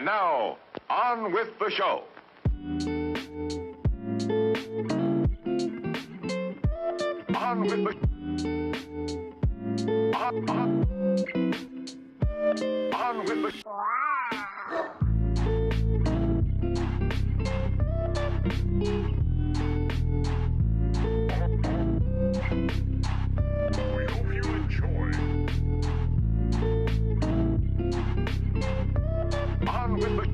And now, on with the show. On with the... On with the... We hope you enjoy. On with the...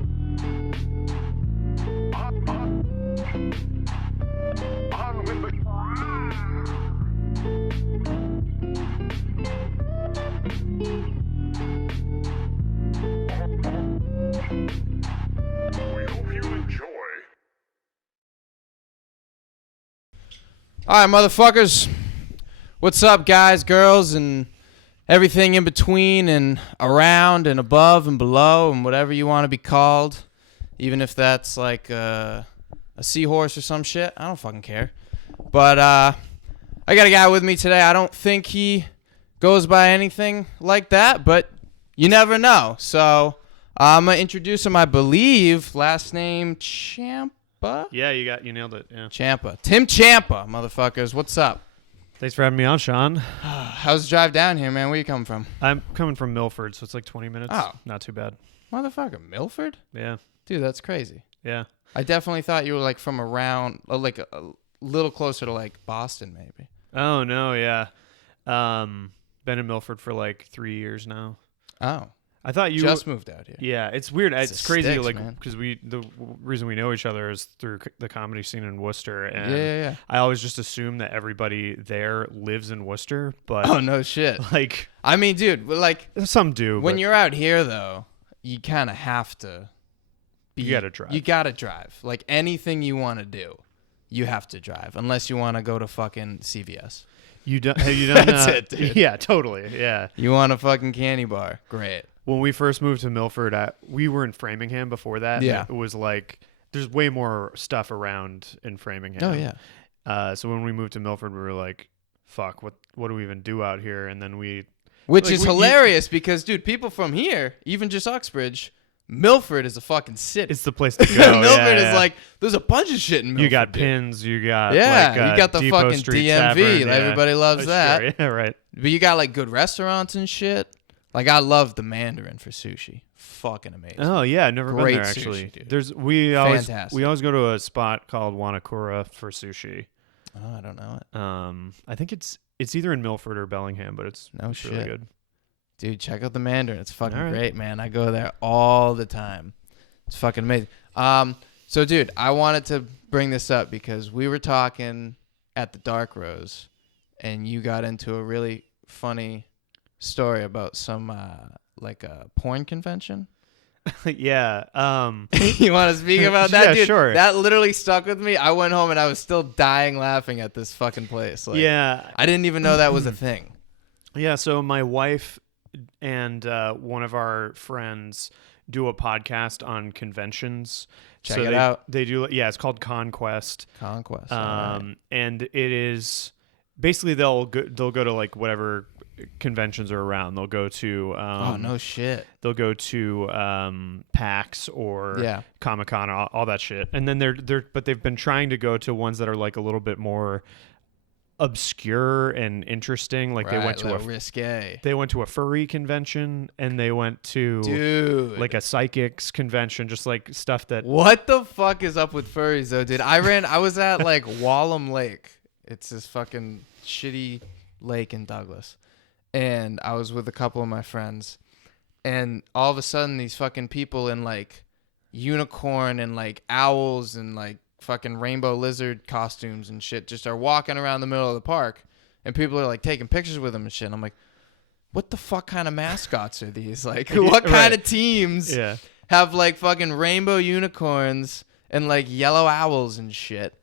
On with the... We hope you enjoy. All right, motherfuckers. What's up, guys, girls, and everything in between and around and above and below and whatever you want to be called, even if that's like a seahorse or some shit. I don't fucking care. But I got a guy with me today. I don't think he goes by anything like that, but you never know. So I'm going to introduce him, I believe, last name Ciampa? Yeah, you nailed it. Yeah. Ciampa. Tim Ciampa, motherfuckers. What's up? Thanks for having me on, Sean. How's the drive down here, man? Where you coming from? I'm coming from Milford, so it's like 20 minutes. Oh. Not too bad. Motherfucker, Milford? Yeah. Dude, that's crazy. Yeah. I definitely thought you were like from around, like a little closer to like Boston, maybe. Oh, no, yeah. Been in Milford for like 3 years now. Oh. I thought you just moved out here. Yeah, it's weird. It's crazy, sticks, like, man. because the reason we know each other is through the comedy scene in Worcester, and Yeah. I always just assume that everybody there lives in Worcester, but Oh, no shit. like, I mean, dude, like, some do. when but you're out here, though, you kind of have to be. You gotta drive. You gotta drive. Like, anything you want to do, you have to drive. Unless you want to go to fucking CVS. have you done That's it, dude. Yeah, totally. Yeah. You want a fucking candy bar. Great. When we first moved to Milford, we were in Framingham before that. Yeah. It was like, there's way more stuff around in Framingham. Oh, yeah. So when we moved to Milford, we were like, fuck, what do we even do out here? And then Which like, is hilarious because, dude, people from here, even just Uxbridge, Milford is a fucking city. it's the place to go. Milford yeah. is like, there's a bunch of shit in Milford. You got dude. pins, you got Yeah, like, you got the Depot fucking Street DMV. Tavern, yeah. Everybody loves Oh, that. Sure, yeah, right. But you got like good restaurants and shit. Like, I love the Mandarin for sushi. Fucking amazing. Oh yeah, never Great been there sushi, actually. dude. We always Fantastic. go to a spot called Wanakura for sushi. Oh, I don't know it. I think it's either in Milford or Bellingham, but it's No it's really shit. good. Dude, check out the Mandarin. It's fucking All right. great, man. I go there all the time. It's fucking amazing. So, dude, I wanted to bring this up because we were talking at the Dark Rose, and you got into a really funny story about some like a porn convention. Yeah. You want to speak about that, Yeah, dude? sure. That literally stuck with me. I went home and I was still dying laughing at this fucking place. Like, yeah. I didn't even know that was a thing. Yeah. So my wife and one of our friends do a podcast on conventions. Check So it out. They do. Yeah. It's called Conquest. Conquest. all right. And it is basically they'll go to like whatever conventions are around. They'll go to Oh, no shit. they'll go to PAX or Yeah. Comic-Con, all that shit. And then but they've been trying to go to ones that are like a little bit more obscure and interesting. Like Right, they went to little risque. they went to a furry convention, and they went to Dude. like a psychics convention, just like stuff that What the fuck is up with furries, though, dude? I was at, like, Wallum Lake. It's this fucking shitty lake in Douglas. And I was with a couple of my friends. And all of a sudden, these fucking people in, like, unicorn and, like, owls and, like, fucking rainbow lizard costumes and shit just are walking around the middle of the park. And people are, like, taking pictures with them and shit. And I'm like, what the fuck kind of mascots are these? Like, what kind Right. of teams yeah. have like fucking rainbow unicorns and like yellow owls and shit?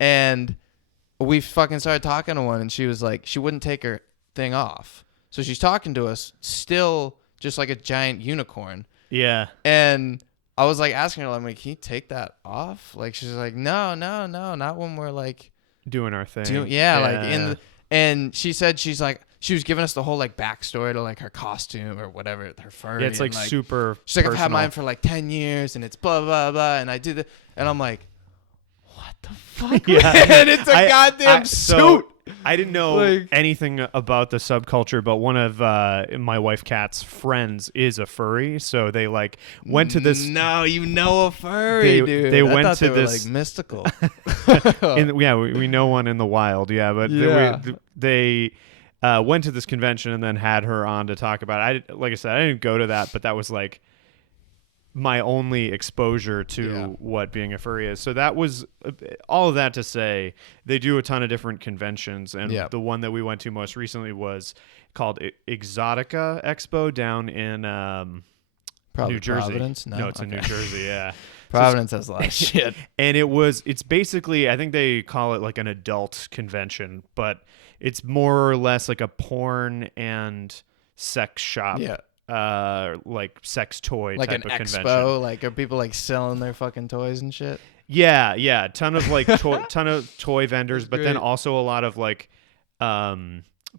And we fucking started talking to one, and she was like, she wouldn't take her thing off. So she's talking to us still just like a giant unicorn. Yeah. And I was like asking her, I'm like, can you take that off? Like, she's like, no, not when we're like Doing our thing. like in the, and she said, she's like, she was giving us the whole like backstory to like her costume or whatever, her fur. Yeah, it's like super. She's like, I've had personal. mine for like 10 years, and it's blah blah blah, and I did it, and I'm like, what the fuck? Yeah. Man, it's a goddamn suit. So I didn't know Like- anything about the subculture, but one of my wife Kat's friends is a furry, so they like went to this. No, you know a furry, dude. They I went thought to they were, this like mystical. we know one in the wild, yeah, but Yeah. they went to this convention and then had her on to talk about it. Like I said, I didn't go to that, but that was like my only exposure to what being a furry is. So that was all of that to say they do a ton of different conventions, and the one that we went to most recently was called Exotica Expo down in Probably New Jersey. Providence? No, it's in New Jersey, yeah. Providence has a lot of shit. And it's basically, I think they call it like an adult convention, but it's more or less like a porn and sex shop. Yeah. Like sex toy Like type an of expo, convention. like are people like selling their fucking toys and shit? Yeah, ton of like ton of toy vendors, but then great. also a lot of like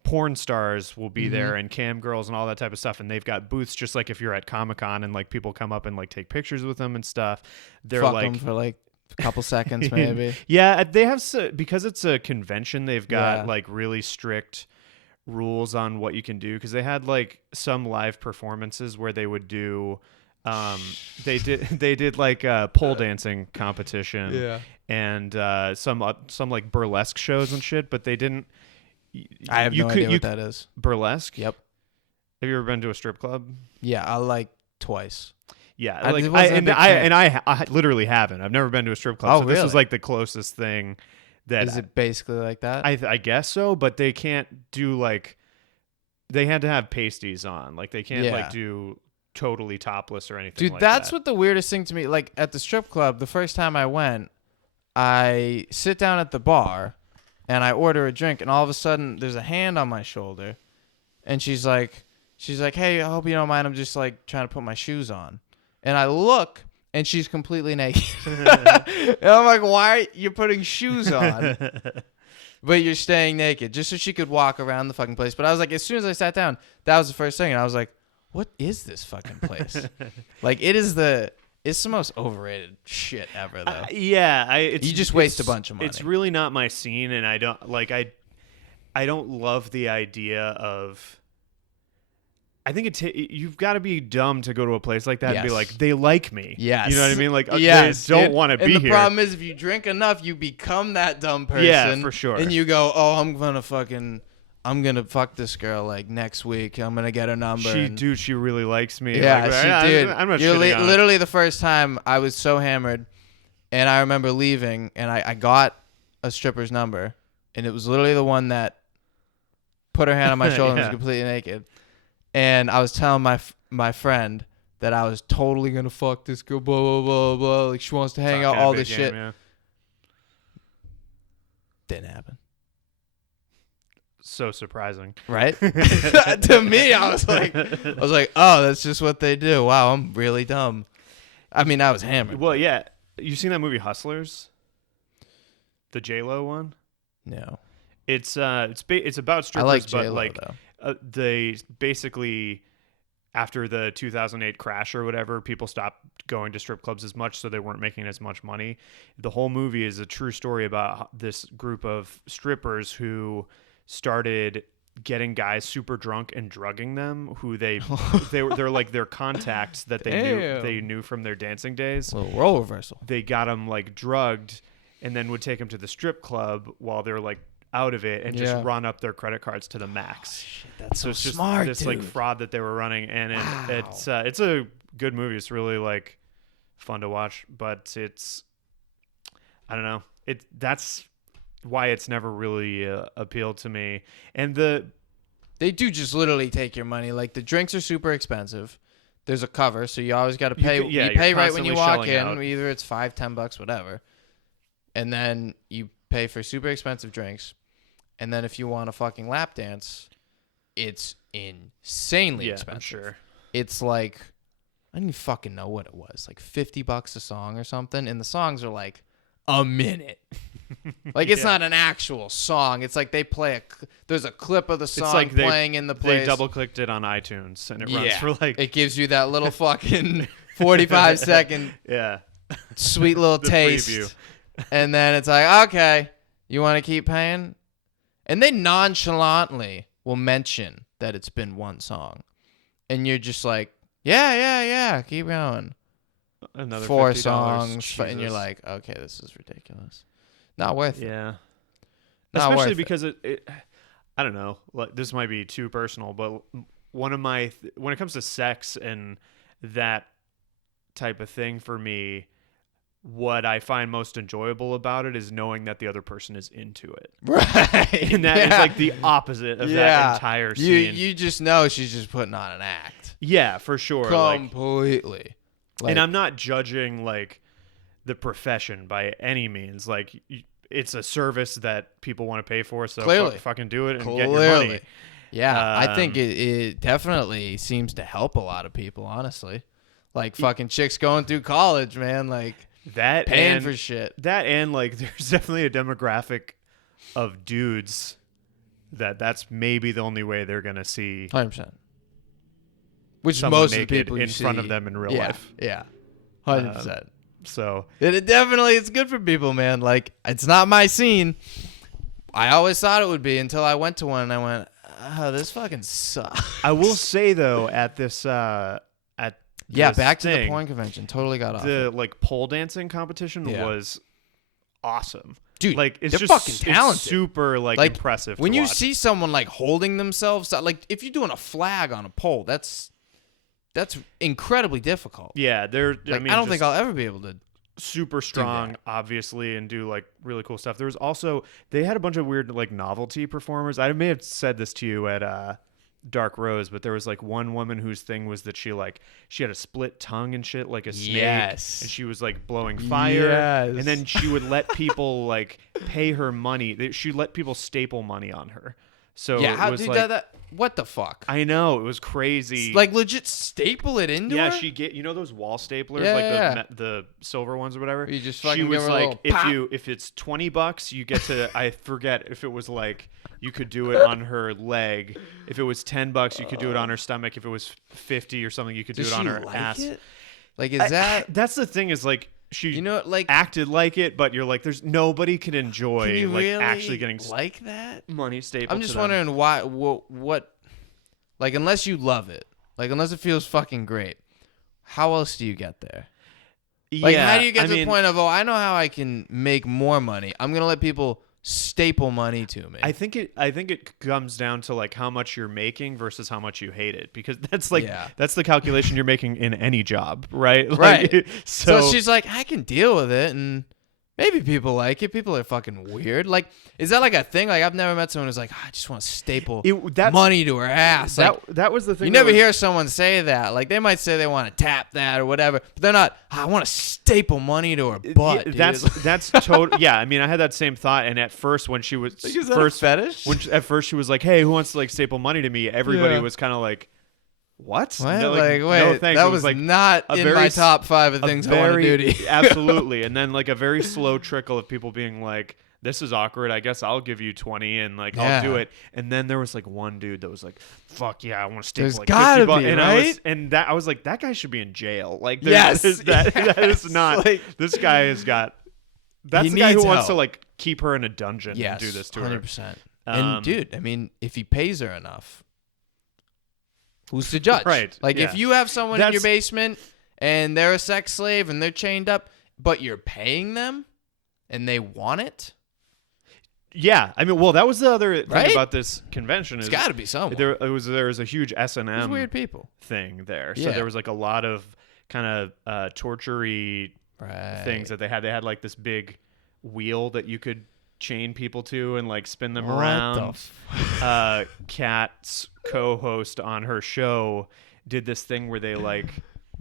porn stars will be there and cam girls and all that type of stuff, and they've got booths just like if you're at Comic-Con and like people come up and like take pictures with them and stuff. They're Fuck like 'em for like a couple seconds maybe. Yeah, they have because it's a convention, they've got Yeah. like really strict rules on what you can do, because they had like some live performances where they would do they did like a pole dancing competition and some like burlesque shows and shit, but they didn't I have no idea what that is. Burlesque? Yep. Have you ever been to a strip club? Yeah, I like twice. Yeah, I like wasn't a big fan. I literally haven't. I've never been to a strip club. Oh, So this is really? like the closest thing that Is it basically like that? I guess so, but they can't do like they had to have pasties on. Like they can't like do totally topless or anything. Dude, like that's that. what the weirdest thing to me. Like at the strip club, the first time I went, I sit down at the bar, and I order a drink, and all of a sudden there's a hand on my shoulder, and she's like, "Hey, I hope you don't mind. I'm just like trying to put my shoes on," and I look, and she's completely naked. And I'm like, "Why are you putting shoes on?" But you're staying naked just so she could walk around the fucking place. But I was like, as soon as I sat down, that was the first thing, and I was like, what is this fucking place? Like, it's the most overrated shit ever, though. Yeah, You just waste a bunch of money. It's really not my scene, and I don't love the idea of. I think you've got to be dumb to go to a place like that and be Yes. like, they like me. Yes. You know what I mean? Like, yes, they don't dude. want to be And the here. problem is, if you drink enough, you become that dumb person. Yeah, for sure. And you go, oh, I'm gonna fuck this girl like next week. I'm gonna get her number. She really likes me. Yeah, Like, she did. I'm not You're shitting on it. literally the first time I was so hammered, and I remember leaving, and I got a stripper's number, and it was literally the one that put her hand on my shoulder and was Yeah. completely naked. And I was telling my friend that I was totally gonna fuck this girl, blah blah blah blah. Like she wants to hang out, Kinda all big this game, shit. yeah. Didn't happen. So surprising. Right? To me, I was like, oh, that's just what they do. Wow, I'm really dumb. I mean, I was hammered. Well, yeah. You seen that movie Hustlers? The J-Lo one? No. It's about strippers, I like but J-Lo, like though. they basically after the 2008 crash or whatever, people stopped going to strip clubs as much, so they weren't making as much money. The whole movie is a true story about this group of strippers who started getting guys super drunk and drugging them, who they're like their contacts that they knew from their dancing days. A little role reversal. They got them like drugged and then would take them to the strip club while they're like out of it and just run up their credit cards to the max. Shit, that's So it's just smart, this dude. like fraud that they were running, and Wow. it's a good movie. It's really like fun to watch, but it's I don't know. That's why it's never really appealed to me. And They do just literally take your money. Like the drinks are super expensive. There's a cover, so you always got to pay. You you're pay right when you constantly walk shelling in. out. Either it's $5-10, whatever, and then you pay for super expensive drinks. And then if you want a fucking lap dance, it's insanely yeah, expensive. I'm sure. It's like I don't even fucking know what it was, like $50 a song or something. And the songs are like a minute. Like it's Yeah. not an actual song. It's like they play there's a clip of the song It's like playing in the place. They double clicked it on iTunes and it runs for like it gives you that little fucking 45-second yeah. sweet little The taste. preview. And then it's like, okay, you want to keep paying? And they nonchalantly will mention that it's been one song. And you're just like, yeah, keep going. Another 4 $50. songs. And you're Jesus. like, okay, this is ridiculous. Not worth it. Yeah. Not Especially worth because it I don't know, like this might be too personal, but one of my when it comes to sex and that type of thing for me, what I find most enjoyable about it is knowing that the other person is into it. Right. And that is like the opposite of that entire scene. You just know she's just putting on an act. Yeah, for sure. Like, Completely. and I'm not judging like the profession by any means. Like it's a service that people want to pay for, so Clearly. fucking do it and get your money. Yeah, I think it definitely seems to help a lot of people, honestly. Like fucking chicks going through college, man, like That paying and for shit. That and like there's definitely a demographic of dudes that's maybe the only way they're gonna see 100%. Which someone most of the naked people you in front see- of them in real yeah, life. Yeah, 100%. So It definitely it's good for people, man. Like it's not my scene. I always thought it would be until I went to one and I went, oh, this fucking sucks. I will say though, at this this back to the thing, porn convention. Totally got off. the like pole dancing competition Yeah. was awesome. Dude, Like it's they're just fucking it's talented. super like impressive. When to you watch. see someone like holding themselves, like if you're doing a flag on a pole, that's incredibly difficult. yeah, they're Like, I mean, I don't just think I'll ever be able to. super strong, obviously, and do like really cool stuff. There was also they had a bunch of weird like novelty performers. I may have said this to you at Dark Rose, but there was like one woman whose thing was that she had a split tongue and shit like a snake, Yes. and she was like blowing fire, Yes. and then she would let people like pay her money. She let people staple money on her. So Yeah, it how was dude, like that what the fuck? I know it was crazy. Like legit staple it into yeah, her? she get those wall staplers, Yeah, like yeah. the silver ones or whatever. You just she fucking was give her a like, little pop. if it's $20, you get to. I forget if it was like you could do it on her leg. If it was $10, you could do it on her stomach. If it was 50 or something, you could do Does it on she her like ass. it? Like is that That's the thing is like she you know like acted like it, but you're like, there's nobody can enjoy can you like really actually getting like that? money stapled. I'm just to them. wondering why what like unless you love it, like unless it feels fucking great, how else do you get there? Like Yeah, how do you get I to mean, the point of I know how I can make more money. I'm gonna let people staple money to me. I think it comes down to like how much you're making versus how much you hate it, because that's like Yeah. that's the calculation you're making in any job, right? Right. Like, so she's like, I can deal with it, and maybe people like it. People are fucking weird. Like, is that like a thing? Like, I've never met someone who's like, I just want to staple that's- money to her ass. Like, that was the thing. you that never was- hear someone say that. Like, they might say they want to tap that or whatever, but they're not. I want to staple money to her butt. Yeah, dude." that's total. Yeah, I mean, I had that same thought, and at first when she was Like, is that a fetish? at first she was like, "Hey, who wants to like staple money to me?" Everybody Yeah. was kind of like, "What? What? No, like, no wait, thanks." that It was like not a in very my s- top 5 of a things I want to do to you. Absolutely. And then like a very slow trickle of people being like, this is awkward. I guess I'll give you 20 and like I'll do Yeah. it. And then there was like one dude that was like, fuck yeah, I want to staple There's like gotta 50 bucks. be, And right? I was like, that guy should be in jail. Like Yes, that yes. is not Like- this guy has got that's He the guy who needs wants to help. like keep her in a dungeon Yes, and do this to 100%. her. And dude, I mean, if he pays her enough, who's to judge? Right, Like yeah. if you have someone in your That's- basement and they're a sex slave and they're chained up, but you're paying them and they want it, Yeah. I mean, well, that was the other thing Right? about this convention it's is got to be someone. there was a huge S&M There's weird people. thing there. So Yeah. there was like a lot of kind of torture-y Right. things that they had. They had like this big wheel that you could chain people to and like spin them What the around. Kat's co-host on her show did this thing where they like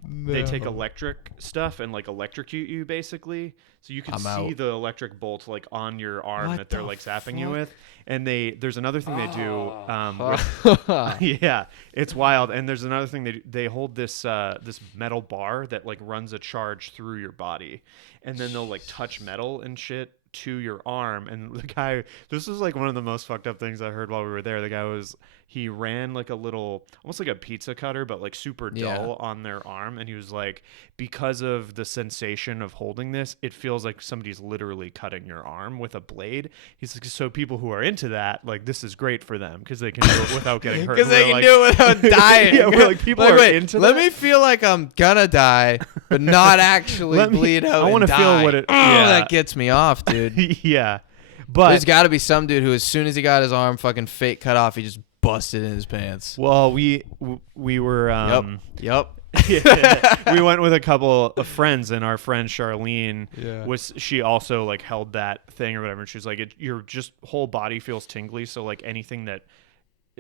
they take electric stuff and like electrocute you basically, so you can I'm see out. the electric bolt like on your arm What that they're the like zapping you fuck? with. And there's another thing they do Oh. yeah, it's wild. And there's another thing they hold this this metal bar that like runs a charge through your body, and then they'll like touch metal and shit to your arm. And the guy, this was like one of the most fucked up things I heard while we were there. The guy he ran like a little, almost like a pizza cutter, but like super dull on their arm. And he was like, because of the sensation of holding this, it feels like somebody's literally cutting your arm with a blade. He's like, so people who are into that, like, this is great for them because they can do it without getting hurt. Because they can like, do it without dying. Yeah, we're like, people are into let that. me feel like I'm gonna die, but not actually bleed out. I want to feel what it. That gets me off, dude. Yeah, but there's got to be some dude who, as soon as he got his arm fucking fake cut off, he just busted in his pants. Well, we were. Yep. We went with a couple of friends, and our friend Charlene she also like held that thing or whatever. And she was like, your just whole body feels tingly. So like anything that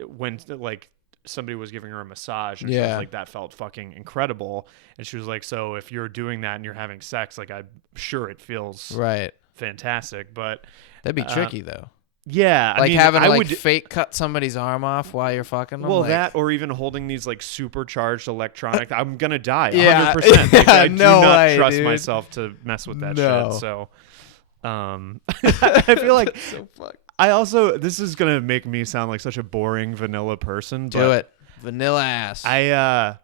when like somebody was giving her a massage, and she was like, that felt fucking incredible. And she was like, so if you're doing that and you're having sex, like, I'm sure it feels fantastic, but that'd be tricky though. Yeah, like, I mean, having I like would fake cut somebody's arm off while you're fucking them. Well, like, that or even holding these like supercharged electronic. I'm gonna die 100%. Yeah, Like, I do no not way, trust dude. myself to mess with that No. shit. So, I feel like so fucked. I also, this is gonna make me sound like such a boring vanilla person. But Do it, vanilla ass. I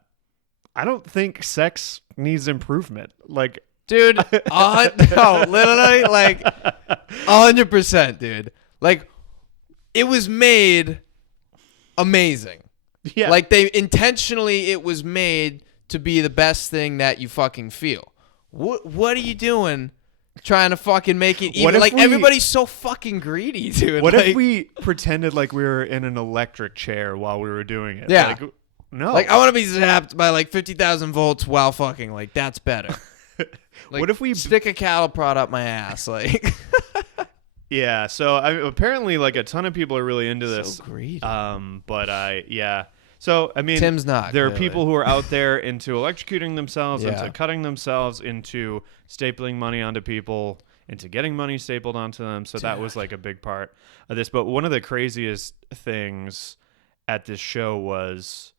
don't think sex needs improvement. Like, dude, no, literally, like 100%, dude. Like, it was made amazing. yeah, Like, it was made to be the best thing that you fucking feel. What are you doing trying to fucking make it even? Like, everybody's so fucking greedy, dude. What like, if we pretended like we were in an electric chair while we were doing it? Yeah. Like, no. Like, I want to be zapped by like 50,000 volts while fucking. Like, that's better. Like, what if we stick a cattle prod up my ass? Like, yeah. So apparently, like, a ton of people are really into this. so greedy. Yeah. So I mean, Tim's not. There clearly. are people who are out there into electrocuting themselves, Yeah. into cutting themselves, into stapling money onto people, into getting money stapled onto them. So that was like a big part of this. But one of the craziest things at this show was,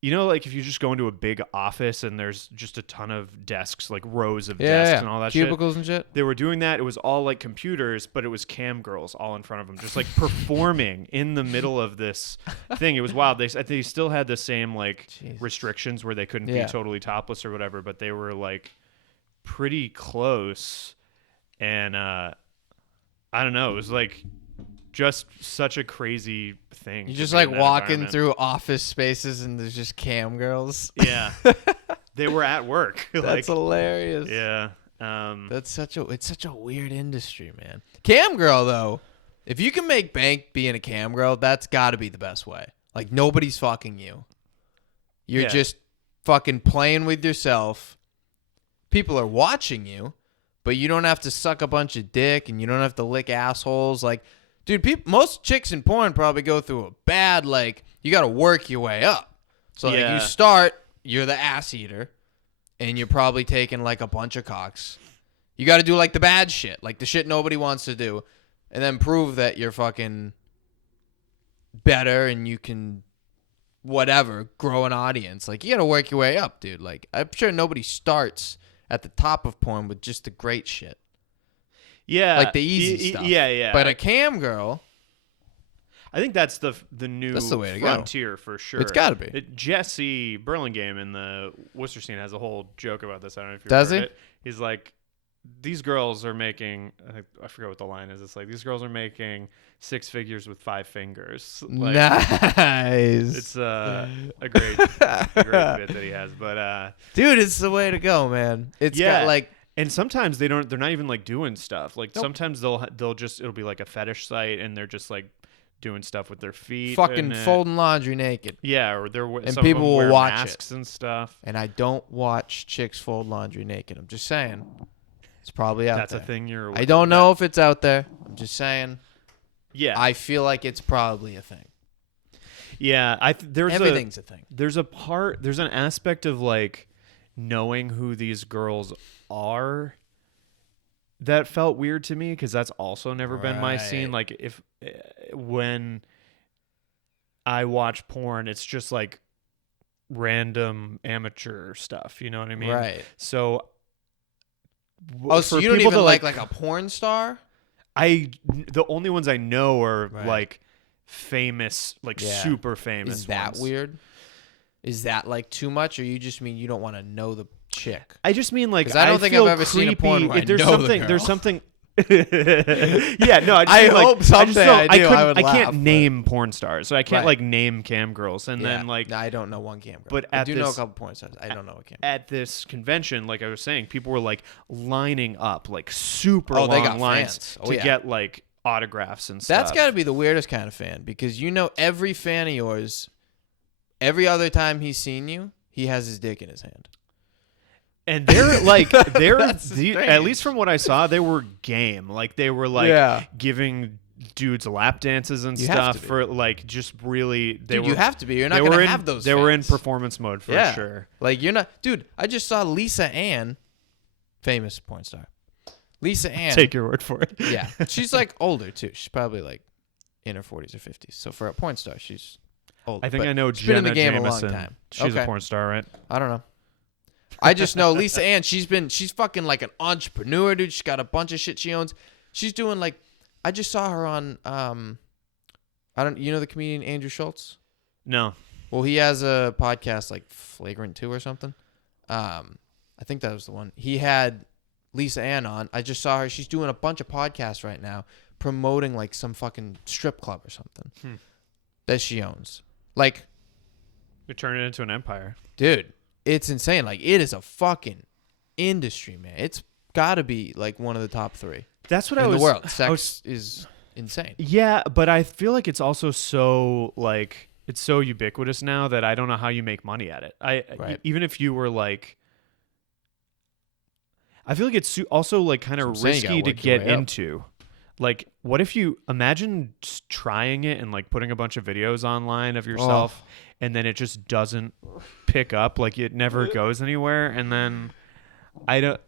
you know, like if you just go into a big office and there's just a ton of desks, like rows of desks and all that cubicles and shit. They were doing that. It was all like computers, but it was cam girls all in front of them, just like performing in the middle of this thing. It was wild. They still had the same like restrictions where they couldn't be totally topless or whatever, but they were like pretty close. And I don't know. It was like just such a crazy thing. You're just like walking through office spaces and there's just cam girls. Yeah. They were at work. That's like, hilarious. yeah. It's such a weird industry, man. Cam girl though, if you can make bank being a cam girl, that's got to be the best way. Like, nobody's fucking you. You're just fucking playing with yourself. People are watching you, but you don't have to suck a bunch of dick and you don't have to lick assholes. Like, dude, most chicks in porn probably go through a bad, like, you got to work your way up. So, like, you start, you're the ass eater, and you're probably taking, like, a bunch of cocks. You got to do, like, the bad shit, like the shit nobody wants to do, and then prove that you're fucking better and you can, whatever, grow an audience. Like, you got to work your way up, dude. Like, I'm sure nobody starts at the top of porn with just the great shit. Yeah, like the easy stuff. Yeah. But a cam girl, I think that's the new that's the way to frontier for sure. It's got to be. Jesse Burlingame in the Worcester scene has a whole joke about this. I don't know if you Does heard he? it. He's like, these girls are making. I forget what the line is. It's like, these girls are making 6 figures with 5 fingers. Like, nice. It's a great bit that he has. But dude, it's the way to go, man. It's got like. And sometimes they're not even like doing stuff. Like sometimes they'll just, it'll be like a fetish site and they're just like doing stuff with their feet. Fucking folding laundry naked. Yeah, or they're and some people of them will wear watch masks it and stuff. And I don't watch chicks fold laundry naked. I'm just saying. It's probably out That's there. a thing you're I don't know if it's out there. I'm just saying. Yeah. I feel like it's probably a thing. Yeah, everything's a thing. There's an aspect of like knowing who these girls are that felt weird to me, because that's also never been my scene. Like, if when I watch porn, it's just like random amateur stuff, you know what I mean? Right. So Oh, so for you don't people even to, like a porn star? The only ones I know are Right. like famous, like Yeah. super famous. Is that ones. weird? Is that like too much, or you just mean you don't want to know the chick? I just mean like 'Cause I don't think feel I've ever seen a porn where I there's know the something. There's girl. something. Yeah, no. I just I mean, like, hope someday I do. couldn't- I would laugh, can't but- name porn stars, so I can't Right. like name cam girls. And then like No, I don't know one cam girl. But I at do know a this- couple porn stars. I don't know a cam. at this convention, like I was saying, people were like lining up, like super Oh, they long got lines fans. Oh, to yeah. get like autographs and stuff. That's got to be the weirdest kind of fan, because you know every fan of yours, every other time he's seen you, he has his dick in his hand. And they're like, That's at strange. least from what I saw, they were game. Like they were like Yeah. giving dudes lap dances and You have stuff to be. for like just really. They Dude, were, you have to be. You're not they going were to in- have those They were in fans. performance mode for Yeah. sure. Like, you're not. Dude, I just saw Lisa Ann, famous porn star. Lisa Ann. Take your word for it. Yeah. She's like older, too. She's probably like in her 40s or 50s. So for a porn star, she's old. I think But I know she's Jenna been in the game Jameson. a long time. She's Okay. a porn star, right? I don't know. I just know Lisa Ann, she's fucking like an entrepreneur, dude. She's got a bunch of shit she owns. She's doing like, I just saw her on, you know the comedian Andrew Schultz? No. Well, he has a podcast like Flagrant 2 or something. I think that was the one. He had Lisa Ann on. I just saw her. She's doing a bunch of podcasts right now promoting like some fucking strip club or something that she owns. Like, We turned it into an empire. dude, it's insane. Like, it is a fucking industry, man. It's got to be like one of the top 3 That's what in I was. the world. I Sex was- is insane. Yeah, but I feel like it's also so like it's so ubiquitous now that I don't know how you make money at it. Right. Even if you were like, I feel like it's also like kind That's of what I'm saying, you risky gotta to work your get way up. into. Like, what if you imagine just trying it and like putting a bunch of videos online of yourself, and then it just doesn't pick up, like it never goes anywhere, and then I don't.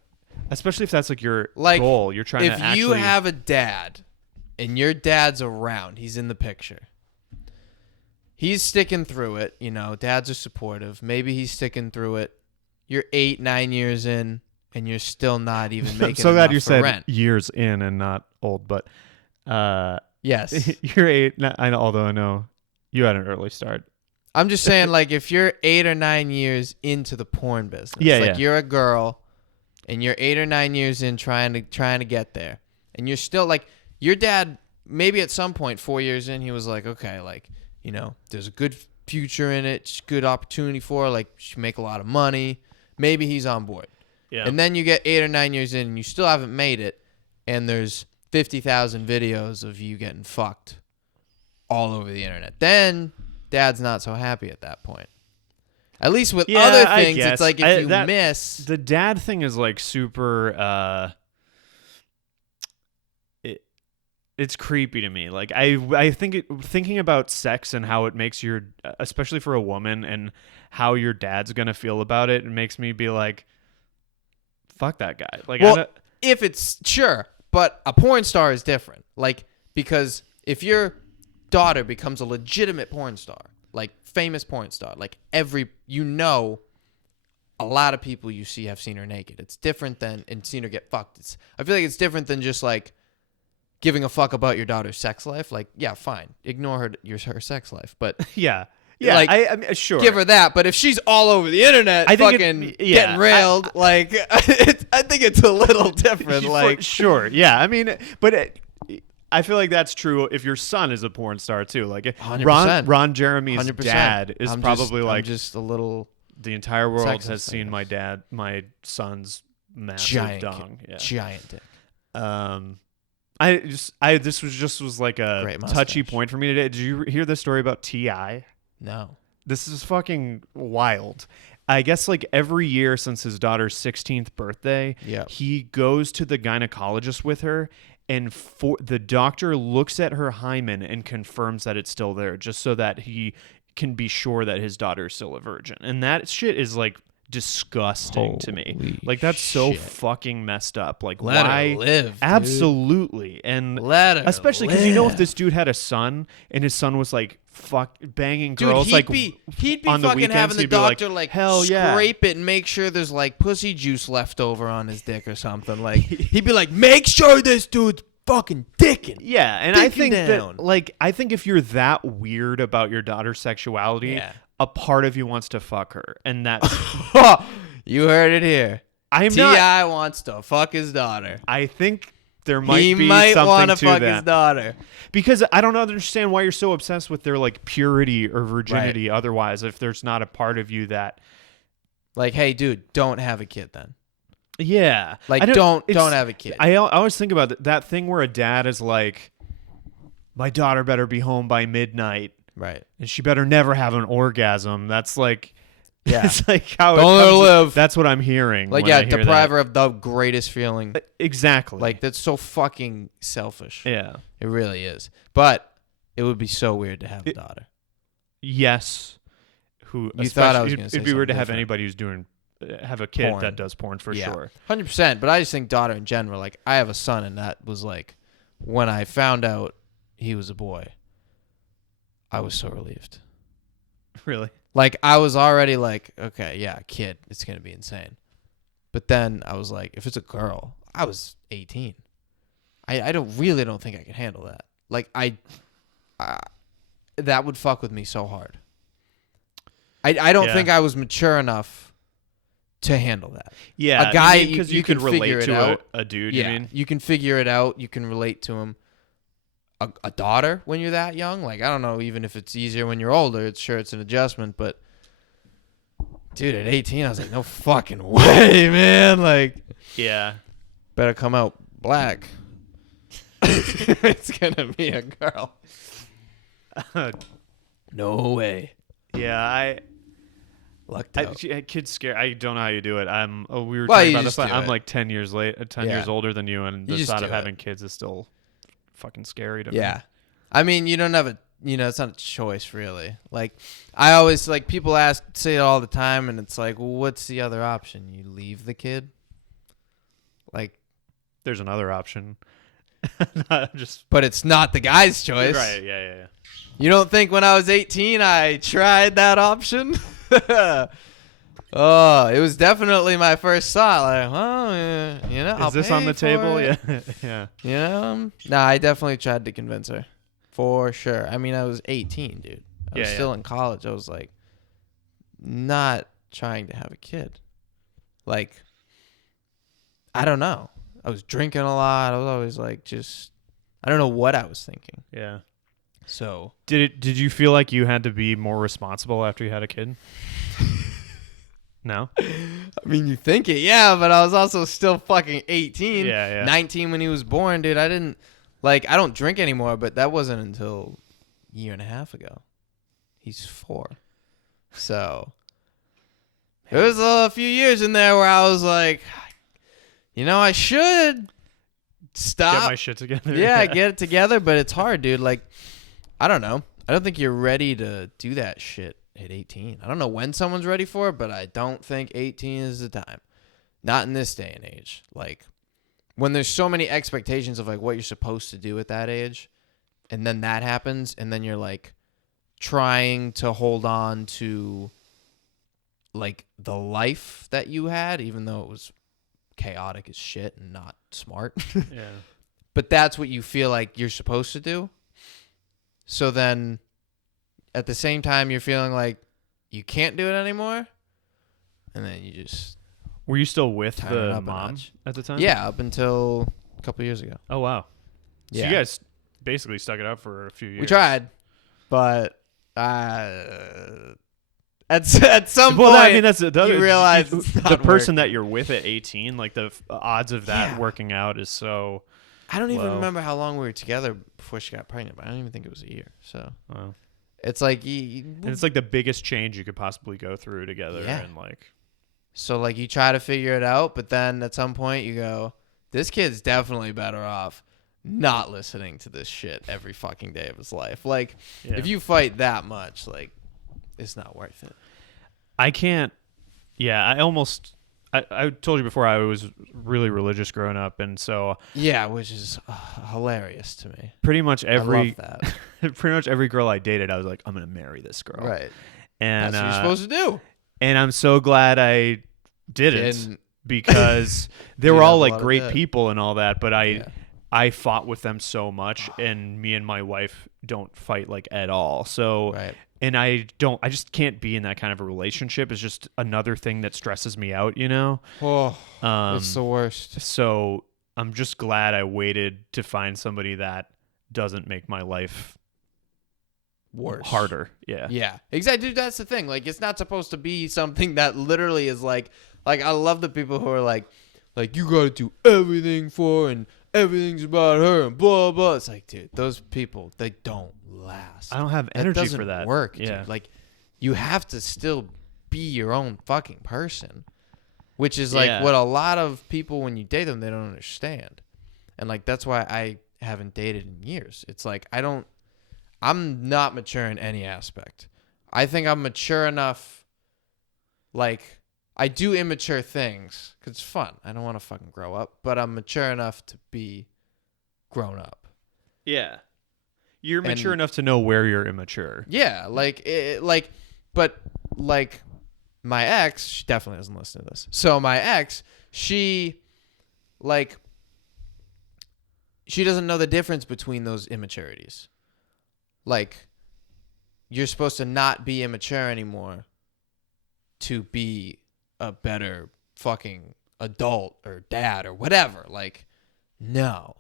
Especially if that's like your Like, goal, you're trying if to actually. you have a dad and your dad's around, he's in the picture. He's sticking through it, you know, dads are supportive. Maybe he's sticking through it. You're 8-9 years in and you're still not even making I'm so glad enough you for said rent. years in and not old, but Yes. you're 8. Although I know you had an early start. I'm just saying, like, if you're 8 or 9 years into the porn business, Yeah, like yeah. you're a girl and you're 8 or 9 years in trying to get there, and you're still like, your dad maybe at some point 4 years in, he was like, okay, like, you know, there's a good future in it, it's a good opportunity for her, like, she make a lot of money, maybe he's on board. Yeah. And then you get 8 or 9 years in and you still haven't made it, and there's 50,000 videos of you getting fucked all over the internet. Then dad's not so happy at that point. At least with Yeah, other I things, guess. it's like if you miss. the dad thing is like super. It's creepy to me. Like I think thinking about sex and how it makes your, especially for a woman, and how your dad's gonna feel about it, it makes me be like, fuck that guy. Like, Well, if it's sure, but a porn star is different. Like, because if your daughter becomes a legitimate porn star, like famous porn star, like a lot of people you see have seen her naked. It's different than and seen her get fucked. I feel like it's different than just like giving a fuck about your daughter's sex life. Like, yeah, fine, ignore her sex life, but yeah, like, I mean, sure. give her that. But if she's all over the internet, I think fucking getting railed, like, I think it's a little different. Like, sure, yeah. I mean, but I feel like that's true if your son is a porn star too. Like 100%. Ron Jeremy's 100%. dad is probably I'm just a little the entire world sexist, has seen I guess. my son's massive giant dong. Yeah. giant dick. This was like a Great touchy mustache. point for me today. Did you hear the story about T.I.? No. This is fucking wild. I guess like every year since his daughter's 16th birthday, Yep. he goes to the gynecologist with her, and the doctor looks at her hymen and confirms that it's still there, just so that he can be sure that his daughter is still a virgin. And that shit is like disgusting to me. Holy Like that's so shit. fucking messed up. Like Let why? her live, dude. Absolutely. And Let her especially because you know if live. this dude had a son and his son was like banging Dude, girls, he'd like be on the fucking weekends, having the he'd be like, doctor hell yeah. scrape it and make sure there's like pussy juice left over on his dick or something. Like he'd be like, make sure this dude's fucking dicking. Yeah, and I Dicking think down. that like I think if you're that weird about your daughter's sexuality, Yeah. a part of you wants to fuck her, and that's You heard it here. I'm not. T.I. wants to fuck his daughter. I think there might He be might something want to to fuck that. his daughter. Because I don't understand why you're so obsessed with their like purity or virginity otherwise if there's not a part of you that Like, hey, dude, don't have a kid then. yeah. Like, I don't it's- have a kid. I always think about that thing where a dad is like, my daughter better be home by midnight Right. and she better never have an orgasm. That's like Yeah. it's like how Don't it let her comes, live. That's what I'm hearing. Like, when yeah, I hear deprive her of the greatest feeling. that. Exactly. Like, that's so fucking selfish. yeah. It really is. But it would be so weird to have a daughter. Yes. Who You thought I was especially- gonna say it'd be weird to something have different. anybody who's doing have a kid Porn. that does porn for Yeah. sure. 100%. But I just think daughter in general. Like, I have a son, and that was like, when I found out he was a boy, I was so relieved. Really. Like, I was already like, okay, yeah, kid, it's going to be insane. But then I was like, if it's a girl, I was 18. I don't think I could handle that. Like, that would fuck with me so hard. I don't Yeah. think I was mature enough to handle that. Yeah, A guy, because you you, could can figure relate it to out. a dude. Yeah, You mean? you can figure it out. You can relate to him. A daughter when you're that young, like, I don't know, even if it's easier when you're older, it's an adjustment, but dude, at 18, I was like, no fucking way, man. Like, Yeah. better come out black. It's gonna be a girl. No way. Yeah, Lucked out. kids scare. I don't know how you do it. We were Well, talking you about this. just do I'm it. like 10 years Yeah. older than you, and You the just thought do of it. having kids is still fucking scary to me. Yeah. I mean, you don't have it's not a choice really. Like, I always, like, people say it all the time, and it's like, well, what's the other option? You leave the kid? Like, There's another option. Just but it's not the guy's choice. right. Yeah. You don't think when I was 18 I tried that option? Oh, it was definitely my first thought. Like, well, I'll Is this pay on the for table? it. Yeah. Yeah. Nah, I definitely tried to convince her. For sure. I mean, I was 18, dude. I was Yeah, still in college. I was like, not trying to have a kid. Like, I don't know. I was drinking a lot. I was always like, I don't know what I was thinking. Yeah. So, Did you feel like you had to be more responsible after you had a kid? No. I mean, you think it, yeah, but I was also still fucking 18. Yeah. 19 when he was born, dude. I don't drink anymore, but that wasn't until a year and a half ago. He's 4. So, there was a few years in there where I was like, I should stop. Get my shit together. Yeah, get it together, but it's hard, dude. Like, I don't know. I don't think you're ready to do that shit at 18. I don't know when someone's ready for it, but I don't think 18 is the time. Not in this day and age. Like, when there's so many expectations of like what you're supposed to do at that age, and then that happens, and then you're like trying to hold on to like the life that you had, even though it was chaotic as shit and not smart. Yeah. But that's what you feel like you're supposed to do. So then at the same time, you're feeling like you can't do it anymore. And then you just... Were you still with Turn it the up a mom notch. at the time? Yeah, up until a couple years ago. Oh, wow. So Yeah. you guys basically stuck it out for a few years. We tried, but at some Well, point, I mean, that's the other, you realize it's the not person working. that you're with at 18, like the odds of that Yeah. working out is so. I don't even low. remember how long we were together before she got pregnant, but I don't even think it was a year. So Wow. it's like, And it's like the biggest change you could possibly go through together, Yeah. and like. so like you try to figure it out, but then at some point you go, this kid's definitely better off not listening to this shit every fucking day of his life. Like, Yeah. if you fight that much, like, it's not worth it. I can't Yeah, I told you before I was really religious growing up, and so Yeah, which is hilarious to me. pretty much I love every that. pretty much every girl I dated, I was like, I'm gonna marry this girl. Right. And That's what you're supposed to do. and I'm so glad I didn't Didn't. because they You were all have a like lot of great that. people and all that, but Yeah. I fought with them so much, and me and my wife don't fight like at all. So Right. and I just can't be in that kind of a relationship. It's just another thing that stresses me out, you know? Oh, Um, it's the worst. So I'm just glad I waited to find somebody that doesn't make my life Worse. harder. Yeah. Yeah, exactly. Dude, that's the thing. Like, it's not supposed to be something that literally is like I love the people who are like you gotta do everything for her and everything's about her and blah blah. It's like, dude, those people, they don't last. I don't have That energy doesn't for that. work. Yeah. Dude. Like, you have to still be your own fucking person, which is like Yeah. what a lot of people when you date them they don't understand, and like that's why I haven't dated in years. It's like I'm not mature in any aspect. I think I'm mature enough. Like, I do immature things because it's fun. I don't want to fucking grow up, but I'm mature enough to be grown up. Yeah. You're mature And- enough to know where you're immature. Yeah, but my ex, she definitely doesn't listen to this. So my ex, she doesn't know the difference between those immaturities. Like, you're supposed to not be immature anymore to be a better fucking adult or dad or whatever. Like, no.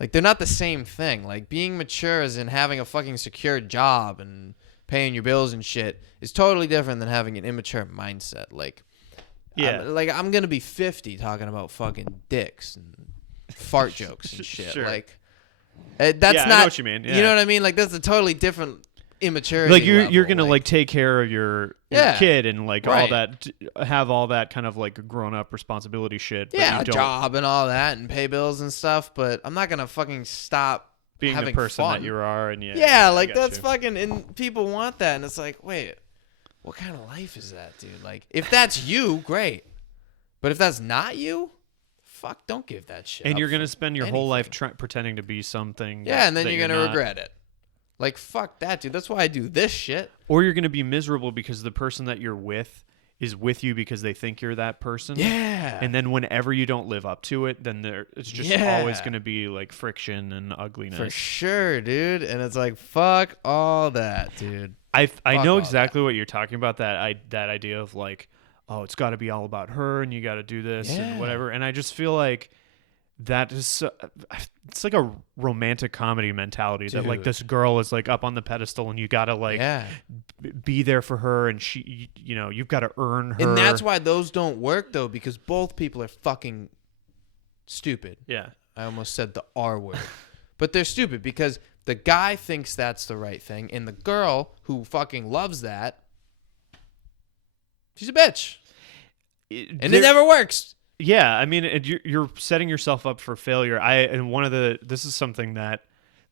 Like, they're not the same thing. Like, being mature as in having a fucking secure job and paying your bills and shit is totally different than having an immature mindset. Like, Yeah. I'm going to be 50 talking about fucking dicks and fart jokes and shit. Sure. Like, that's Yeah, I not know what you mean. You Yeah. know what I mean? Like, that's a totally different immaturity. Like you're level. gonna like take care of your Yeah. kid and like all Right. that, have all that kind of like grown up responsibility shit. But yeah, you a don't job and all that and pay bills and stuff. But I'm not gonna fucking stop being the having person fun. that you are. And Yeah, I like got that's you. fucking. And people want that, and it's like, wait, what kind of life is that, dude? Like, if that's you, great. But if that's not you, fuck, don't give that shit. And up you're for gonna spend your whole life anything. pretending to be something. Yeah, and then that you're gonna not. regret it. Like, fuck that, dude. That's why I do this shit. Or you're gonna be miserable because the person that you're with is with you because they think you're that person. Yeah. And then whenever you don't live up to it, then it's just Yeah. always gonna be like friction and ugliness. For sure, dude. And it's like, fuck all that, dude. I Fuck know all exactly what you're talking about. That idea of like, oh, it's got to be all about her, and you got to do this Yeah. and whatever. And I just feel like that is it's like a romantic comedy mentality that like Dude. this girl is like up on the pedestal, and you got to like Yeah. be there for her, and she, you know, you've got to earn her. And that's why those don't work, though, because both people are fucking stupid. Yeah. I almost said the R word. But they're stupid because the guy thinks that's the right thing, and the girl who fucking loves that, she's a bitch. And it never works. Yeah, I mean, you're setting yourself up for failure. This is something that,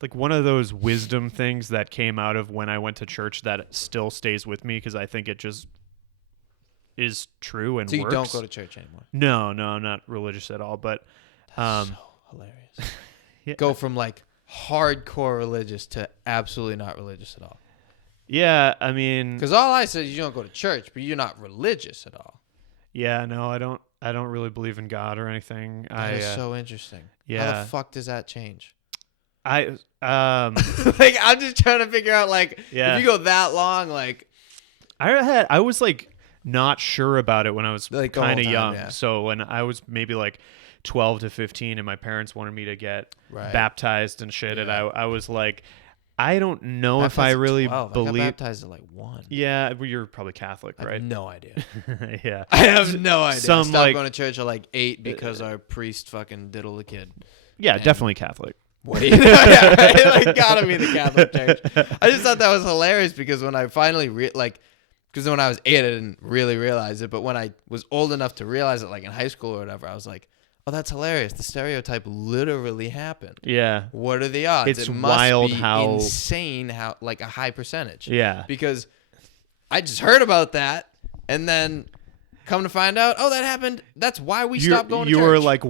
like, one of those wisdom things that came out of when I went to church that still stays with me because I think it just is true and So you works. don't go to church anymore. No, I'm not religious at all. But That's so hilarious. yeah, Go from like hardcore religious to absolutely not religious at all. yeah, I mean, Because all I said is you don't go to church, but you're not religious at all. yeah, no, I don't really believe in God or anything. That is so interesting. How yeah. the fuck does that change? I Like, I'm just trying to figure out, like, Yeah. if you go that long, like, I was like not sure about it when I was Like, the whole kind of time, young. yeah. So when I was maybe like 12 to 15 and my parents wanted me to get Right. baptized and shit, and Yeah. I was like, I don't know if I baptized at really 12. I got believe. baptized at like 1. Yeah, well, you're probably Catholic, I right? have no idea. Yeah. I have no idea. I Some, stopped like- going to church at like 8 because our priest fucking diddled a kid. Yeah, And- definitely Catholic. Wait, yeah, it like gotta be the Catholic Church. I just thought that was hilarious because when I finally because when I was 8, I didn't really realize it, but when I was old enough to realize it, like in high school or whatever, I was like, "Oh, that's hilarious! The stereotype literally happened. Yeah. What are the odds? It's it must wild be how- insane how like a high percentage. Yeah. Because I just heard about that, and then Come to find out, oh, that happened. That's why we stopped going to church. You were like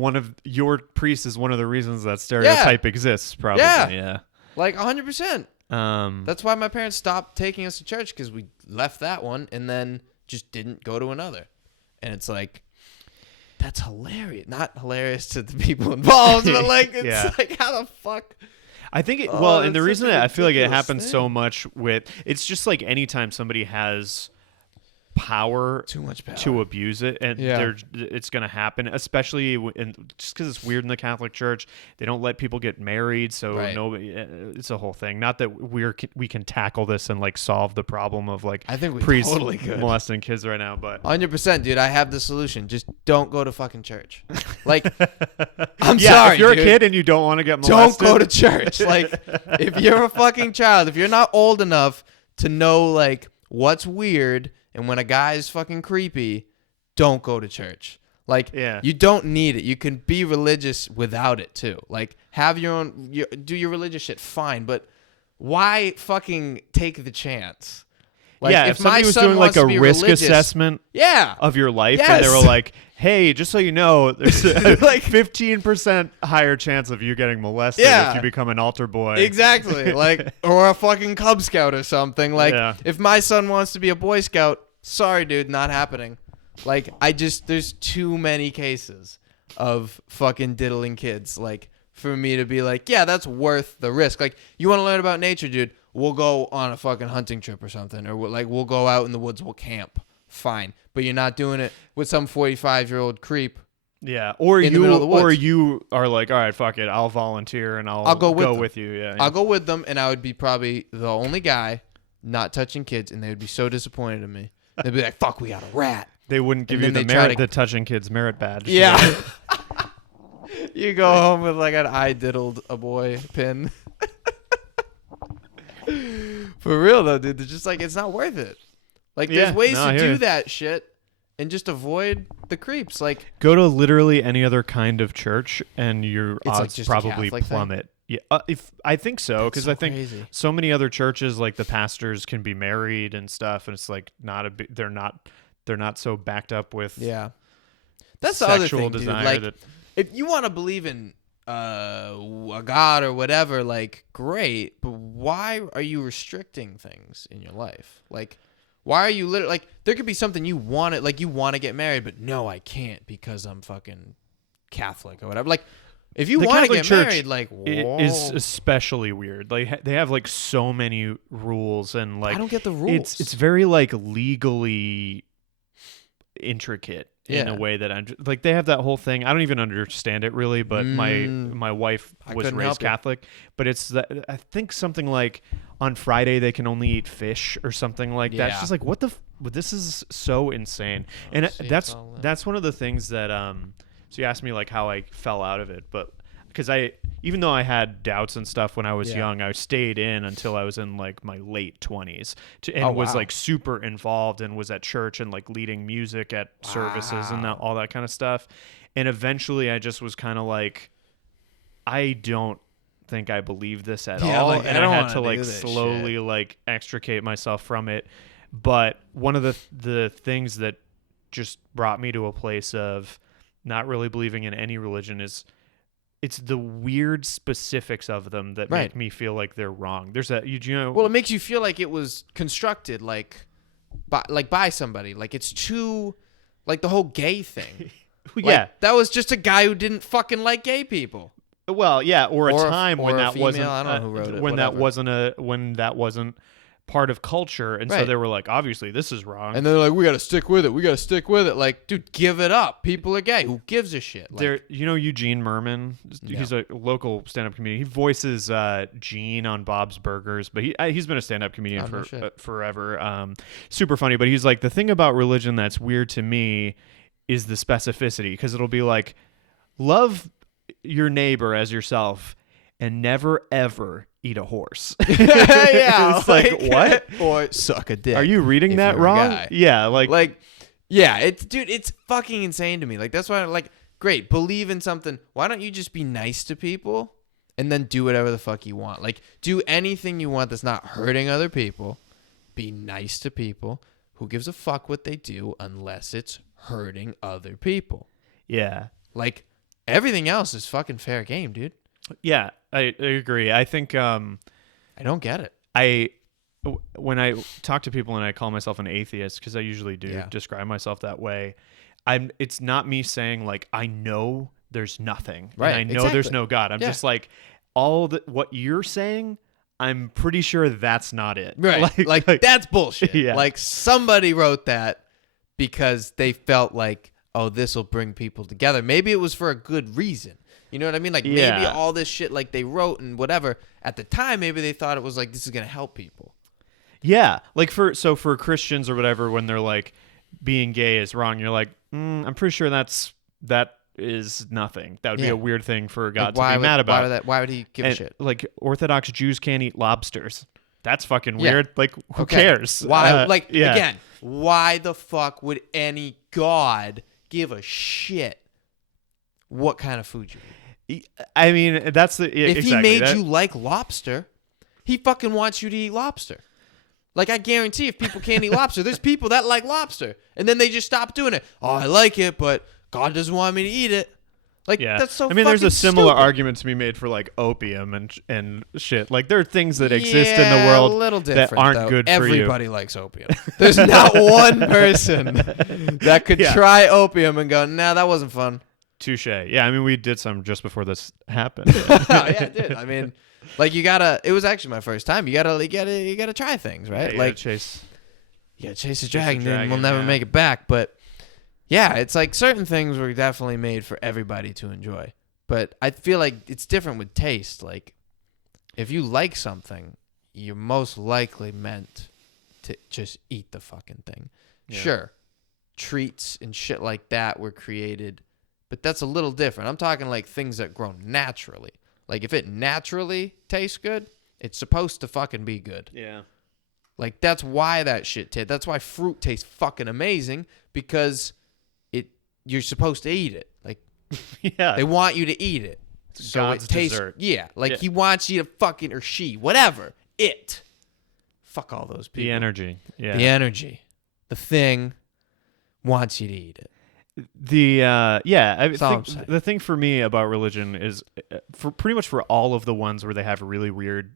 your priest is one of the reasons that stereotype exists, probably. Yeah. Like 100%. Um, That's why my parents stopped taking us to church, because we left that one and then just didn't go to another. And it's like, that's hilarious. Not hilarious to the people involved, but like, it's like, how the fuck? I think, and the that's reason such a that I feel like it ridiculous happens thing. so much it's just like anytime somebody has power, Too much power. to abuse it, and it's going to happen, especially just because it's weird in the Catholic Church. They don't let people get married, so nobody. It's a whole thing. Not that we can tackle this and like solve the problem of like I think we priests totally could. molesting kids right now, but 100%, dude. I have the solution. Just don't go to fucking church. Like, I'm yeah, sorry, if you're dude. a kid and you don't want to get Don't molested, go to church. Like, if you're a fucking child, if you're not old enough to know like what's weird and when a guy is fucking creepy, don't go to church. Like, you don't need it. You can be religious without it too. Like, have your own, do your religious shit, fine. But why fucking take the chance? Like, if somebody was doing like a risk assessment of your life, and they were like, hey, just so you know, there's a like 15% higher chance of you getting molested if you become an altar boy. Exactly. Like, or a fucking Cub Scout or something. Like, if my son wants to be a Boy Scout, sorry, dude, not happening. Like, there's too many cases of fucking diddling kids, like, for me to be like, yeah, that's worth the risk. Like, you want to learn about nature, dude? We'll go on a fucking hunting trip or something. Or, like, we'll go out in the woods, we'll camp. Fine. But you're not doing it with some 45-year-old creep. Yeah. Or you are like, all right, fuck it. I'll volunteer and I'll go with you. Yeah. I'll go with them, and I would be probably the only guy not touching kids, and they would be so disappointed in me. They'd be like, fuck, we got a rat. They wouldn't give you the touching kids merit badge. Yeah. You go home with like an I diddled a boy pin. For real though, dude. They're just like, it's not worth it. Like, there's ways to do that shit and just avoid the creeps. Like, go to literally any other kind of church and your odds like probably plummet. Yeah, I think so, because I think so many other churches, like the pastors can be married and stuff, and it's like they're not so backed up with that's the other thing, dude. Like, if you want to believe in a god or whatever, like, great, but why are you restricting things in your life? Like, why are you literally, like, there could be something you want to, like, you want to get married, but no, I can't because I'm fucking Catholic or whatever. Like, if you want to get married, like, whoa. It is especially weird. Like, they have like so many rules, and like, I don't get the rules. It's very like legally intricate in a way that I'm like, they have that whole thing. I don't even understand it really, but my wife was raised Catholic, but it's that, I think something like on Friday they can only eat fish or something like that. It's just like, this is so insane. And that's one of the things that so you asked me like how I fell out of it, but because even though I had doubts and stuff when I was young, I stayed in until I was in like my late 20s and was like super involved and was at church and like leading music at services and all that kind of stuff. And eventually I just was kind of like, I don't think I believe this at all. Like, and I had to like slowly like extricate myself from it. But one of the things that just brought me to a place of not really believing in any religion is it's the weird specifics of them that make me feel like they're wrong. There's that, you know. Well, it makes you feel like it was constructed by somebody. Like, it's too, like, the whole gay thing. Like, that was just a guy who didn't fucking like gay people. Well, yeah, or a time when that female, wasn't. I don't know who wrote it. When that wasn't part of culture, and so they were like, obviously this is wrong, and they're like, we got to stick with it. Like, dude, give it up. People are gay. Who gives a shit? Like, you know Eugene Merman? He's a local stand-up comedian. He voices Gene on Bob's Burgers, but he's been a stand-up comedian for forever. Super funny, but he's like, the thing about religion that's weird to me is the specificity, because it'll be like, love your neighbor as yourself and never ever eat a horse. It's like, what? Or suck a dick. Are you reading that wrong? Yeah, it's fucking insane to me. Like, that's why I'm like, great, believe in something. Why don't you just be nice to people and then do whatever the fuck you want? Like, do anything you want that's not hurting other people. Be nice to people. Who gives a fuck what they do unless it's hurting other people. Yeah. Like, everything else is fucking fair game, dude. Yeah, I agree. I think I don't get it. when I talk to people and I call myself an atheist, because I usually do describe myself that way, it's not me saying like I know there's nothing, right? And I know there's no God. I'm just like what you're saying. I'm pretty sure that's not it. Right. Like that's bullshit. Yeah. Like somebody wrote that because they felt like, oh, this will bring people together. Maybe it was for a good reason. You know what I mean? Like maybe all this shit like they wrote and whatever at the time, maybe they thought it was like this is gonna help people. Yeah. Like for Christians or whatever, when they're like being gay is wrong, you're like, I'm pretty sure that is nothing. That would be a weird thing for God to be mad about. Why would he give a shit? Like Orthodox Jews can't eat lobsters. That's fucking weird. Like who cares? Why? Again, why the fuck would any God give a shit what kind of food you eat? I mean, that's the if he made you like lobster, he fucking wants you to eat lobster. Like, I guarantee if people can't eat lobster, there's people that like lobster. And then they just stop doing it. Oh, I like it, but God doesn't want me to eat it. Like, that's so fucking there's a similar stupid. argument to be made for, like, opium and shit. Like, there are things that exist in the world a little that aren't good for you. Everybody likes opium. There's not one person that could try opium and go, nah, that wasn't fun. Touche. Yeah, I mean, we did some just before this happened. Yeah, it did. I mean... Like it was actually my first time. You gotta try things, right? Yeah, like chase the dragon, and we'll never make it back. But yeah, it's like certain things were definitely made for everybody to enjoy. But I feel like it's different with taste. Like if you like something, you're most likely meant to just eat the fucking thing. Yeah. Sure, treats and shit like that were created, but that's a little different. I'm talking like things that grow naturally. Like, if it naturally tastes good, it's supposed to fucking be good. Yeah. Like, that's why that shit tastes. That's why fruit tastes fucking amazing, because you're supposed to eat it. Like, they want you to eat it. So God's it tastes, dessert. Yeah. Like, he wants you to fucking, or she, whatever. Fuck all those people. The energy. Yeah. The energy. The thing wants you to eat it. I think the thing for me about religion is for pretty much for all of the ones where they have really weird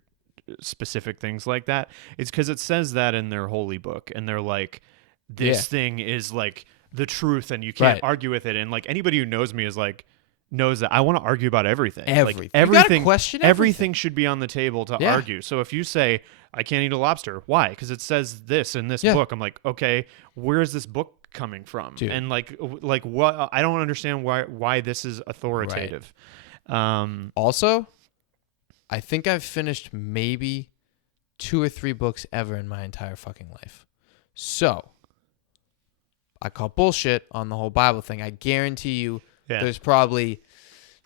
specific things like that, it's because it says that in their holy book, and they're like, this thing is like the truth and you can't argue with it. And like anybody who knows me knows that I want to argue about everything. Like, everything, question everything should be on the table to argue. So if you say I can't eat a lobster, why? Because it says this in this book. I'm like, okay, where is this book coming from? Dude. And like what? I don't understand why this is authoritative. Also, I think I've finished maybe 2 or 3 books ever in my entire fucking life. So I call bullshit on the whole Bible thing. I guarantee you there's probably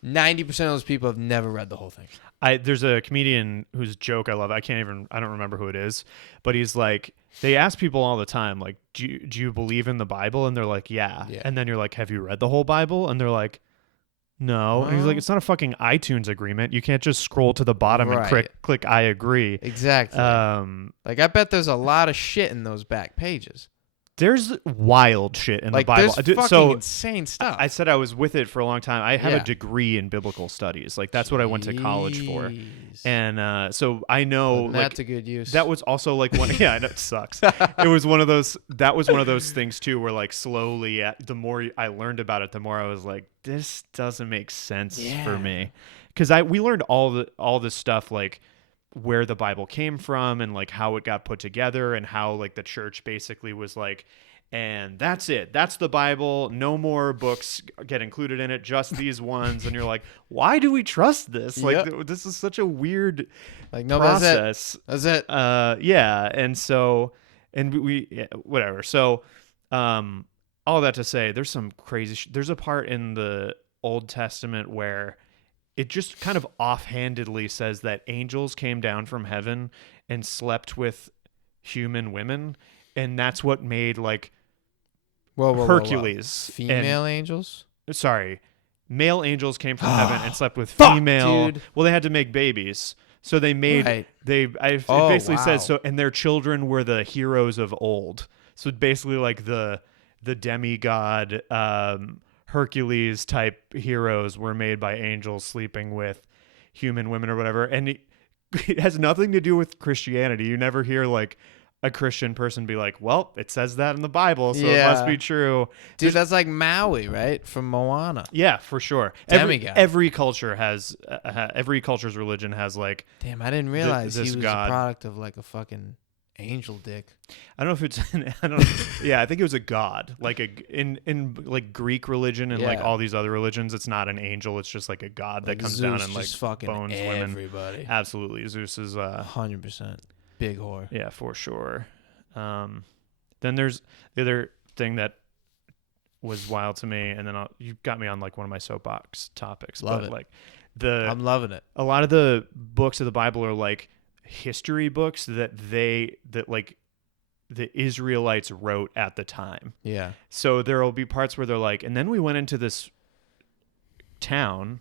90% of those people have never read the whole thing. There's a comedian whose joke I love. I don't remember who it is, but he's like, they ask people all the time, like, do you believe in the Bible? And they're like, yeah. And then you're like, have you read the whole Bible? And they're like, no. And he's like, it's not a fucking iTunes agreement. You can't just scroll to the bottom and click I agree. Exactly. Like, I bet there's a lot of shit in those back pages. There's wild shit in the Bible. There's fucking insane stuff. I said I was with it for a long time. I have a degree in biblical studies. Like, that's what I went to college for. And so I know, well, that's a good use. That was also like one. Yeah, I know, it sucks. It was one of those. That was one of those things too, where like slowly, the more I learned about it, the more I was like, this doesn't make sense for me. Because we learned all this stuff, like where the Bible came from and like how it got put together and how like the church basically was like, and that's it. That's the Bible. No more books get included in it, just these ones. And you're like, why do we trust this? Like, this is such a weird process. That's it. Yeah. And so, whatever. So, all that to say, there's some crazy, there's a part in the Old Testament where it just kind of offhandedly says that angels came down from heaven and slept with human women. And that's what made like Hercules. Female angels? Sorry. Male angels came from heaven and slept with female. Dude. Well, they had to make babies. So they made, it basically says so, and their children were the heroes of old. So basically like the the demigod Hercules type heroes were made by angels sleeping with human women or whatever. And it has nothing to do with Christianity. You never hear like a Christian person be like, well, it says that in the Bible, so it must be true. Dude, that's like Maui, right? From Moana. Yeah, for sure. Demigod. Every culture has, every culture's religion has like. Damn, I didn't realize this he was god. a product of like a fucking angel dick. I don't know if it's. I don't. Yeah, I think it was a god. Like in like Greek religion and like Yeah. all these other religions, it's not an angel. It's just like a god that Like comes Zeus down and like just fucking bones women. everybody. Absolutely, Zeus is 100% big whore. Yeah, for sure. Then there's the other thing that was wild to me, and then you got me on like one of my soapbox topics. Love but it. Like I'm loving it. a lot of the books of the Bible are like history books that like the Israelites wrote at the time. Yeah. So there will be parts where they're like, and then we went into this town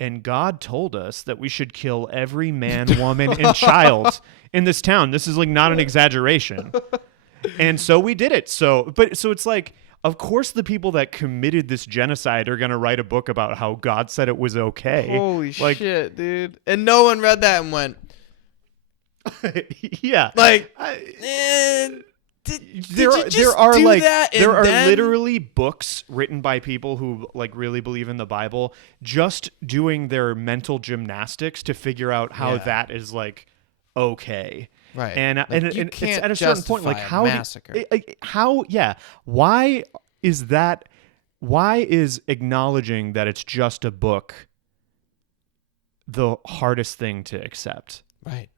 and God told us that we should kill every man, woman, and child in this town. This is like not an exaggeration. And so we did it. So it's like, of course the people that committed this genocide are going to write a book about how God said it was okay. Holy like, shit, dude. And no one read that and went, yeah. like, There are literally books written by people who like really believe in the Bible just doing their mental gymnastics to figure out how that is like okay. Right. And like, and it's at a certain point like massacre. Why is acknowledging that it's just a book the hardest thing to accept? Right.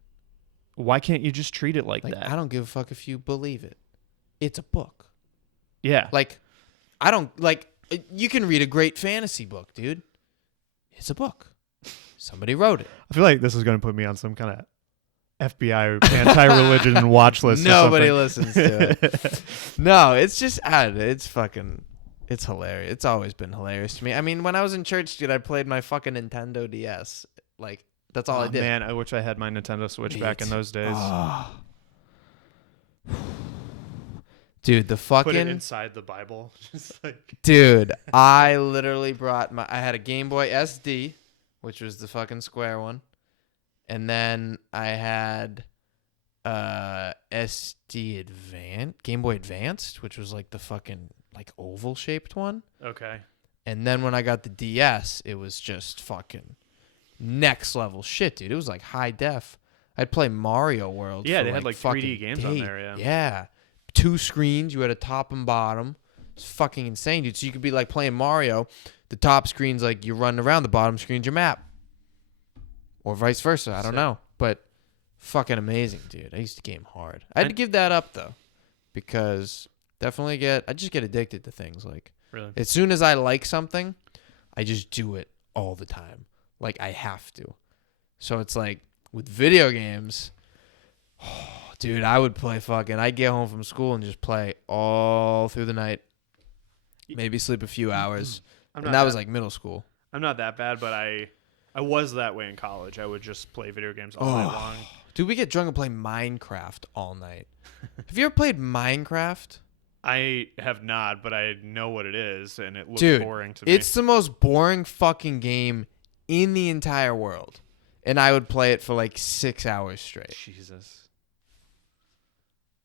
Why can't you just treat it like that? I don't give a fuck if you believe it. It's a book. Yeah. Like, I don't, like, you can read a great fantasy book, dude. It's a book. Somebody wrote it. I feel like this is going to put me on some kind of FBI anti-religion watch list. Nobody listens to it. No, it's just, it's fucking, it's hilarious. It's always been hilarious to me. I mean, when I was in church, dude, I played my fucking Nintendo DS. Like, that's all I did. Man, I wish I had my Nintendo Switch back in those days. Oh. Dude, the fucking... Put it inside the Bible. Just like... Dude, I literally brought I had a Game Boy SD, which was the fucking square one. And then I had Game Boy Advanced, which was like the fucking like oval shaped one. Okay. And then when I got the DS, it was just fucking next level shit, dude. It was like high def. I'd play Mario World. Yeah, for they had like 3D games on there, yeah. Yeah. 2 screens, you had a top and bottom. It's fucking insane, dude. So you could be like playing Mario. The top screen's like you're running around, the bottom screen's your map. Or vice versa. I don't know. But fucking amazing, dude. I used to game hard. I had to give that up though. Because I just get addicted to things. Like, really? As soon as I like something, I just do it all the time. Like, I have to. So it's like with video games, dude, I would play I'd get home from school and just play all through the night. Maybe sleep a few hours. And that was like middle school. I'm not that bad, but I was that way in college. I would just play video games all night long. Dude, we get drunk and play Minecraft all night. Have you ever played Minecraft? I have not, but I know what it is, and it looks boring to me. It's the most boring fucking game in the entire world. And I would play it for like 6 hours straight. Jesus.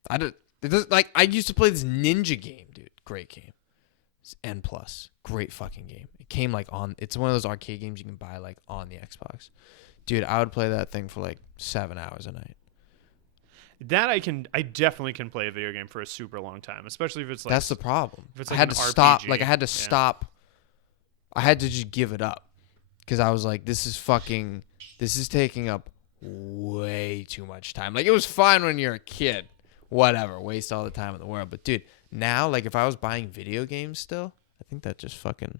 I used to play this ninja game, dude. Great game. It's N+. Great fucking game. It came like it's one of those arcade games you can buy like on the Xbox. Dude, I would play that thing for like 7 hours a night. That I definitely can play a video game for a super long time, especially if it's like... That's the problem. If it's I like had an to stop. RPG. Like, I had to stop. I had to just give it up. Because I was like, this is taking up way too much time. Like, it was fine when you're a kid. Whatever. Waste all the time in the world. But, dude, now, like, if I was buying video games still, I think that just fucking...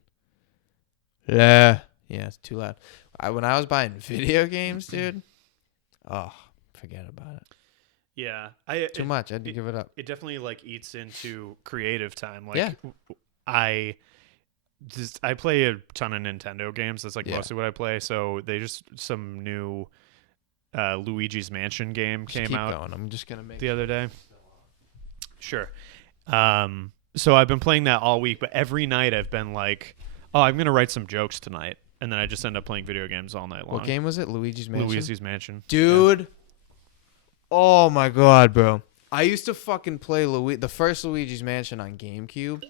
Yeah, it's too loud. When I was buying video games, dude, forget about it. Yeah. Too much. I had to give it up. It definitely, like, eats into creative time. Like, yeah. I play a ton of Nintendo games. That's, like, mostly what I play. So, some new Luigi's Mansion game came out. Going. I'm just going to make the other day. Sure. So I've been playing that all week, but every night I've been like, oh, I'm gonna write some jokes tonight, and then I just end up playing video games all night long. What game was it? Luigi's Mansion. Luigi's Mansion, Dude. Oh my god, bro. I used to fucking play the first Luigi's Mansion on GameCube.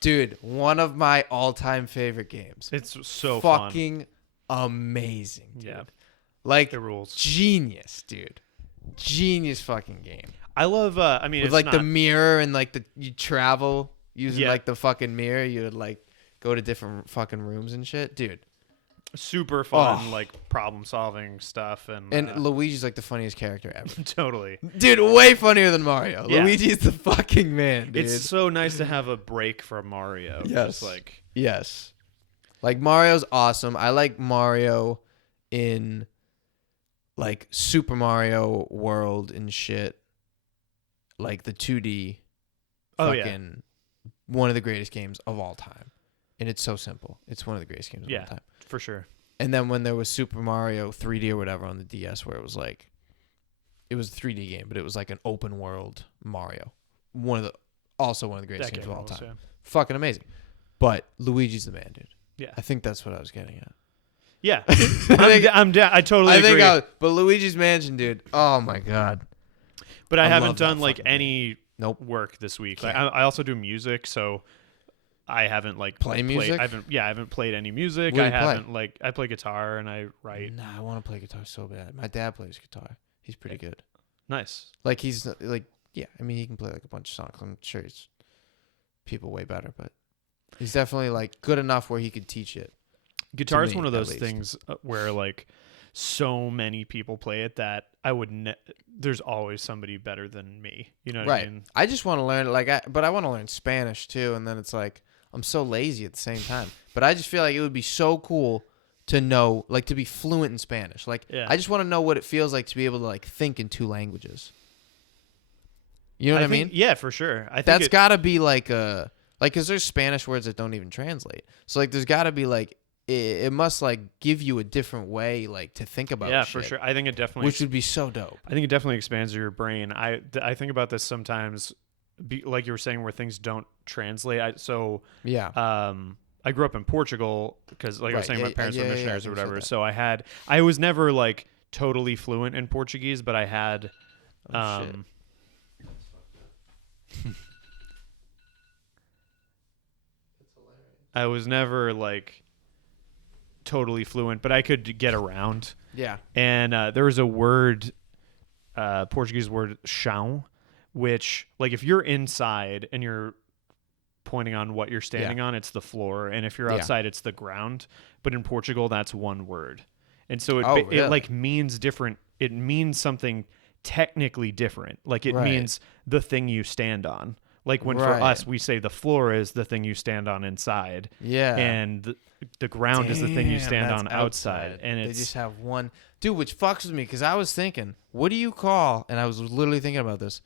Dude, one of my all-time favorite games. It's so fucking amazing, dude. Yeah. Like, It rules. Genius, dude. Genius fucking game. I love. I mean, With it's like not, the mirror and like you travel using Yeah. like the fucking mirror. You would like go to different fucking rooms and shit, dude. super fun, Oh. like problem solving stuff, and Luigi's like the funniest character ever. totally. Dude, way funnier than Mario. Yeah. Luigi's the fucking man, dude. It's so nice to have a break from Mario. Yes. Just like Yes. Like Mario's awesome. I like Mario in like Super Mario World and shit. Like the 2D Oh, yeah. fucking one of the greatest games of all time. And it's so simple. It's one of the greatest games of all time. for sure. And then when there was Super Mario 3D or whatever on the DS where it was like it was a 3D game, but it was like an open world Mario. Also one of the greatest That games game of all rules, time. yeah. Fucking amazing. But Luigi's the man, dude. Yeah. I think that's what I was getting at. Yeah. I I totally agree. but Luigi's Mansion, dude. Oh my god. But I I haven't love that done like fucking any Nope. work this week. Like, Can't. I also do music, so I haven't like Play music? I haven't played any music. What do I you play? haven't like I play guitar and I write. Nah, I want to play guitar so bad. My dad plays guitar. He's pretty good. Nice. Like he's like yeah, I mean he can play like a bunch of songs. I'm sure he's people way better, but he's definitely like good enough where he could teach it. Guitar is me, one of at those least. things where like so many people play it that I would there's always somebody better than me. You know what Right. I mean? I just want to learn but I want to learn Spanish too, and then it's like I'm so lazy at the same time. But I just feel like it would be so cool to know, like, to be fluent in Spanish. Like, Yeah. I just want to know what it feels like to be able to like think in two languages. You know what I mean? Yeah, for sure. I think That's got to be like because there's Spanish words that don't even translate. So like, there's got to be like it must like give you a different way like to think about. yeah, shit, for sure. I think it definitely which would be so dope. I think it definitely expands your brain. I think about this sometimes, like you were saying, where things don't translate. Yeah. I grew up in Portugal because, like I was Right, saying, my parents were I missionaries or think you said whatever. that. So I was never like totally fluent in Portuguese, but I had, Oh, shit. I was never like totally fluent, but I could get around. Yeah. And there was a word, Portuguese word, chão, which, like, if you're inside and you're pointing on what you're standing on, it's the floor. And if you're Yeah. outside, it's the ground. But in Portugal, that's one word. And so it really? like means different. It means something technically different. Like it Right. means the thing you stand on. Like when for Right. us, we say the floor is the thing you stand on inside. Yeah. And the ground is the thing you Damn, stand that's on outside. And they it's just have one dude, which fucks with me because I was thinking, what do you call? And I was literally thinking about this.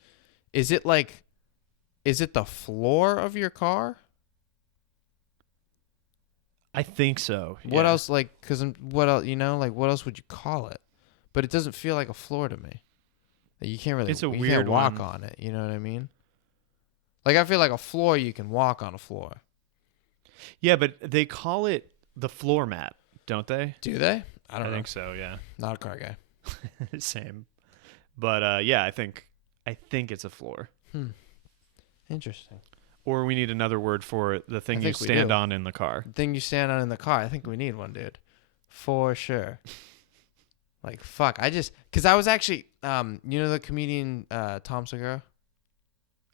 Is it the floor of your car? I think so. What yeah. else? Like, cause what else? You know, like what else would you call it? But it doesn't feel like a floor to me. Like, you can't really. It's a you weird can't walk one. on it. You know what I mean? Like I feel like a floor, you can walk on a floor. Yeah, but they call it the floor mat, don't they? Do they? I don't know. think so. Yeah, Not a car guy. same. But yeah, I think it's a floor. Interesting. Or we need another word for the thing you think we stand do. on in the car. The thing you stand on in the car. I think we need one, dude. For sure. Like fuck. Cause I was actually you know the comedian Tom Segura?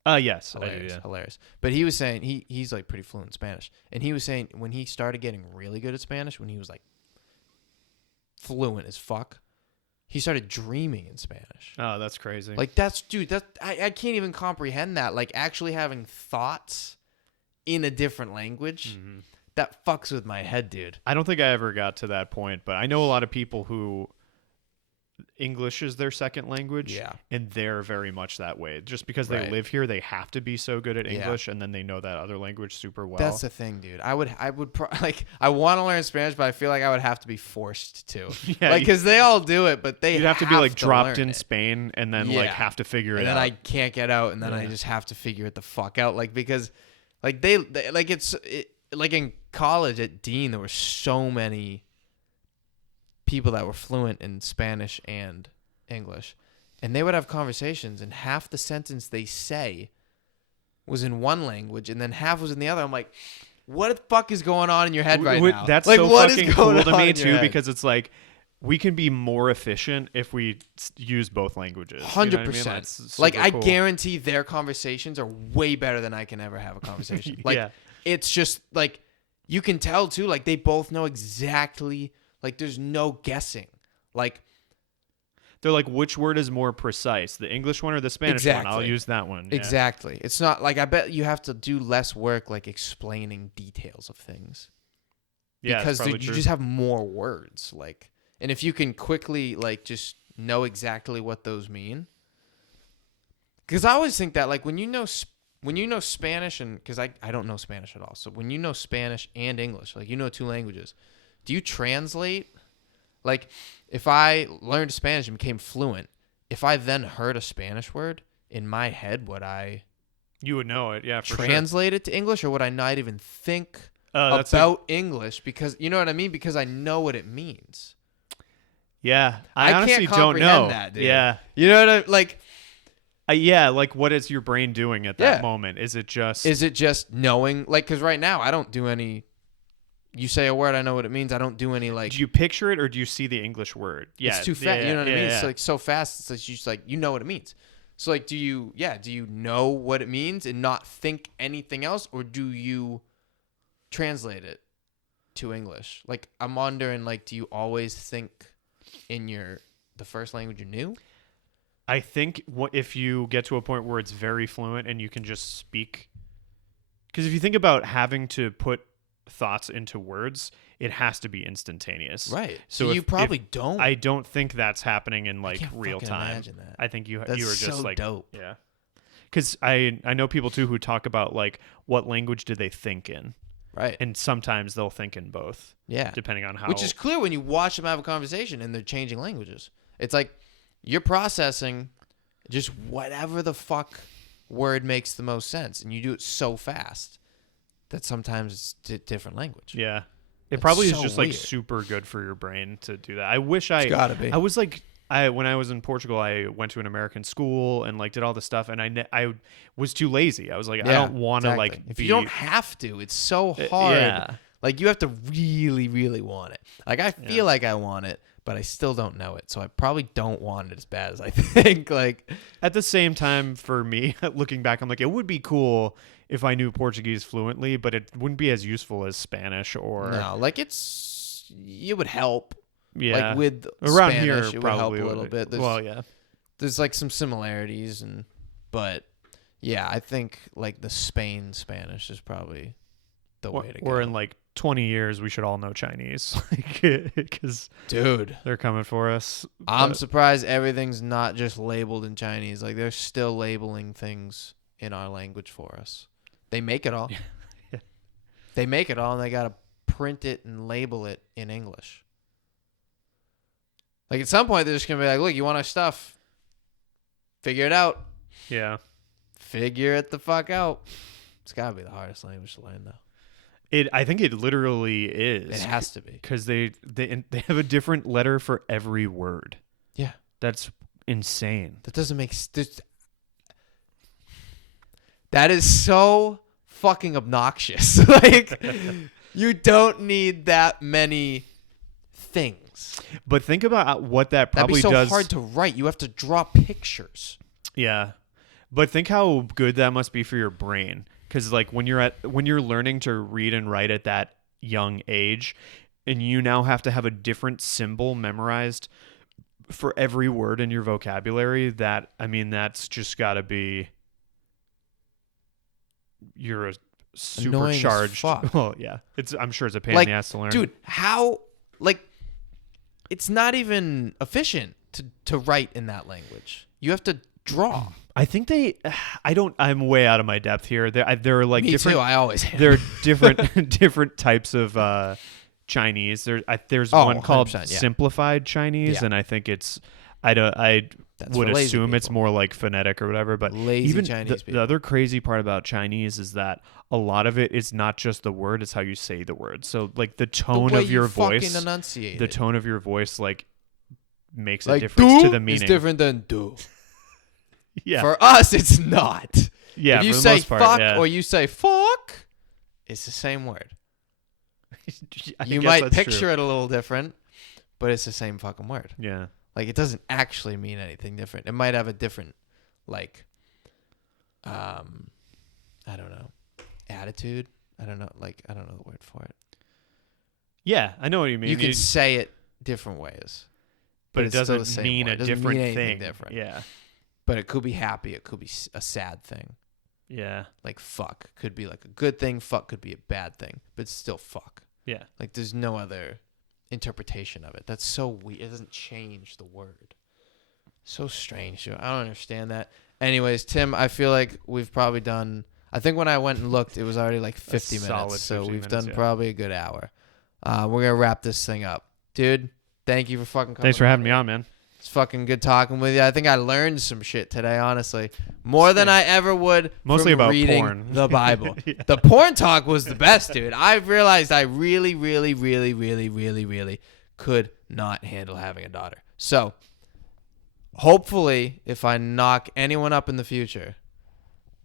Yes, I do, Hilarious, yeah. hilarious. But he was saying he's like pretty fluent in Spanish, and he was saying when he started getting really good at Spanish, when he was like fluent as fuck, he started dreaming in Spanish. Oh, that's crazy. Like I can't even comprehend that. Like actually having thoughts in a different language, that fucks with my head, dude. I don't think I ever got to that point, but I know a lot of people who English is their second language. Yeah. And they're very much that way. Just because they Right. live here, they have to be so good at Yeah. English, and then they know that other language super well. That's the thing, dude. I would like, I want to learn Spanish, but I feel like I would have to be forced to. Yeah, like, because they all do it, but they You'd have to be like dropped learn in it. Spain and then like Yeah. have to figure And it then out. I can't get out, and then I Yeah. just have to figure it the fuck out. Like, because, like, they like like in college at Dean, there were so many people that were fluent in Spanish and English, and they would have conversations, and half the sentence they say was in one language, and then half was in the other. I'm like, what the fuck is going on in your head right now? That's like, so what is fucking going cool to on me in your too, head? because it's like we can be more efficient if we use both languages. 100%. Like, I guarantee their conversations are way better than I can ever have a conversation. Like, Yeah. it's just like, you can tell too, like, they both know exactly, like, there's no guessing. Like, They're like, which word is more precise, the English one or the Spanish one? I'll Exactly. use that one. Yeah. exactly. It's not like, I bet you have to do less work, like, explaining details of things. Yeah, Because it's probably you true. just have more words. Like, and if you can quickly, like, just know exactly what those mean. Because I always think that, like, when you know Spanish, and because I don't know Spanish at all, so when you know Spanish and English, like, you know two languages, do you translate? Like, if I learned Spanish and became fluent, if I then heard a Spanish word in my head, would I You would know it, yeah, for sure. translate it to English, or would I not even think That's about English? Because, you know what I mean? Because I know what it means. yeah. I I can't honestly don't comprehend know. that, dude. Yeah. You know what I like? Yeah, like what is your brain doing at that Yeah. moment? Is it just Is it just knowing? Like, because right now I don't do any. You say a word, I know what it means. I don't do any, like. do you picture it or do you see the English word? Yeah, It's too fast. You know what I mean? It's yeah. like so fast. It's like you just like, you know what it means. So, like, do you know what it means and not think anything else, or do you translate it to English? Like, I'm wondering, like, do you always think in the first language you knew? I think if you get to a point where it's very fluent and you can just speak, because if you think about having to put thoughts into words, it has to be instantaneous. Right. So So you if- probably don't. I don't think that's happening in like can't real fucking time. imagine that. I think you were That's just so like dope. Yeah. Because I know people too who talk about like what language do they think in, Right. and sometimes they'll think in both, Yeah. depending on how. Which is clear when you watch them have a conversation and they're changing languages. It's like you're processing just whatever the fuck word makes the most sense, and you do it so fast that sometimes it's different language. Yeah. It That's probably is so just like weird. super good for your brain to do that. I wish I gotta be. I was like when I was in Portugal, I went to an American school and like did all this stuff, and I was too lazy. I was like, I don't want to exactly. like If be, you don't have to, it's so hard. yeah. Like, you have to really, really want it. Like, I feel like I want it, but I still don't know it. So I probably don't want it as bad as I think. Like, At the same time, for me, looking back, I'm like, it would be cool if I knew Portuguese fluently, but it wouldn't be as useful as Spanish or no, like, it would help. yeah. Like, with around Spanish, here it would help probably a little bit. Well, yeah. There's like some similarities, but yeah, I think like the Spain Spanish is probably the way to go. Or in like 20 years, we should all know Chinese, because Dude, they're coming for us. I'm But- surprised everything's not just labeled in Chinese. Like, they're still labeling things in our language for us. They make it all. Yeah. They make it all, and they gotta print it and label it in English. Like, at some point, they're just gonna be like, "Look, you want our stuff? Figure it out. yeah. Figure it the fuck out." It's gotta be the hardest language to learn, though. I think it literally is. It has to be. Because they have a different letter for every word. Yeah. That's insane. That doesn't make sense. That is so fucking obnoxious. Like, you don't need that many things. But think about what that That'd probably be so does. hard to write. You have to draw pictures. Yeah. But think how good that must be for your brain. Because like when you're learning to read and write at that young age, and you now have to have a different symbol memorized for every word in your vocabulary, that's just got to be, you're a Annoying as supercharged. fuck. Well, yeah, I'm sure it's a pain Like, in the ass to learn. dude, how, like, it's not even efficient. to write in that language. You have to draw. I think I'm way out of my depth here. There are like Me different. too. I always am. There are different types of Chinese. There's one called 100%, yeah. simplified Chinese, Yeah. and I think it's That's would for lazy assume it's people. more like phonetic or whatever. But Lazy even Chinese people. the other crazy part about Chinese is that a lot of it is not just the word; it's how you say the word. So like the tone the way of your you voice, fucking enunciate the it. tone of your voice like makes a Like difference do to the meaning. is different than do. Yeah, For us, it's not. yeah. If you for the say most part, fuck yeah. or you say fuck, it's the same word. I You guess might that's picture true. it a little different, but it's the same fucking word. Yeah. Like it doesn't actually mean anything different. It might have a different, like, I don't know, attitude. I don't know. Like I don't know the word for it. Yeah, I know what you mean. You can say it different ways, but it it's still the doesn't same mean word. a It doesn't different mean anything thing. different. Yeah. but it could be happy. It could be a sad thing. Yeah. Like fuck could be like a good thing. Fuck could be a bad thing, but it's still fuck. Yeah. Like there's no other interpretation of it. That's so weird. It doesn't change the word. So strange. I don't understand that. Anyways, Tim, I feel like we've probably done. I think when I went and looked, it was already like 50 solid minutes. So 50 we've minutes, done yeah. probably a good hour. We're gonna wrap this thing up, dude. Thank you for fucking coming. Thanks for having me on, man. It's fucking good talking with you. I think I learned some shit today, honestly. More than I ever would Mostly from about reading porn. the Bible. Yeah. The porn talk was the best, dude. I've realized I really, really, really, really, really, really could not handle having a daughter. So, hopefully, if I knock anyone up in the future,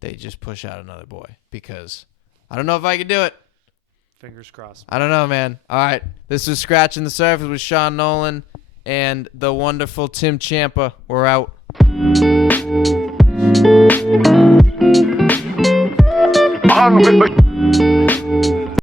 they just push out another boy. Because I don't know if I could do it. Fingers crossed. I don't know, man. All right. This was Scratching the Surface with Sean Nolan and the wonderful Tim Ciampa. We're out. On with the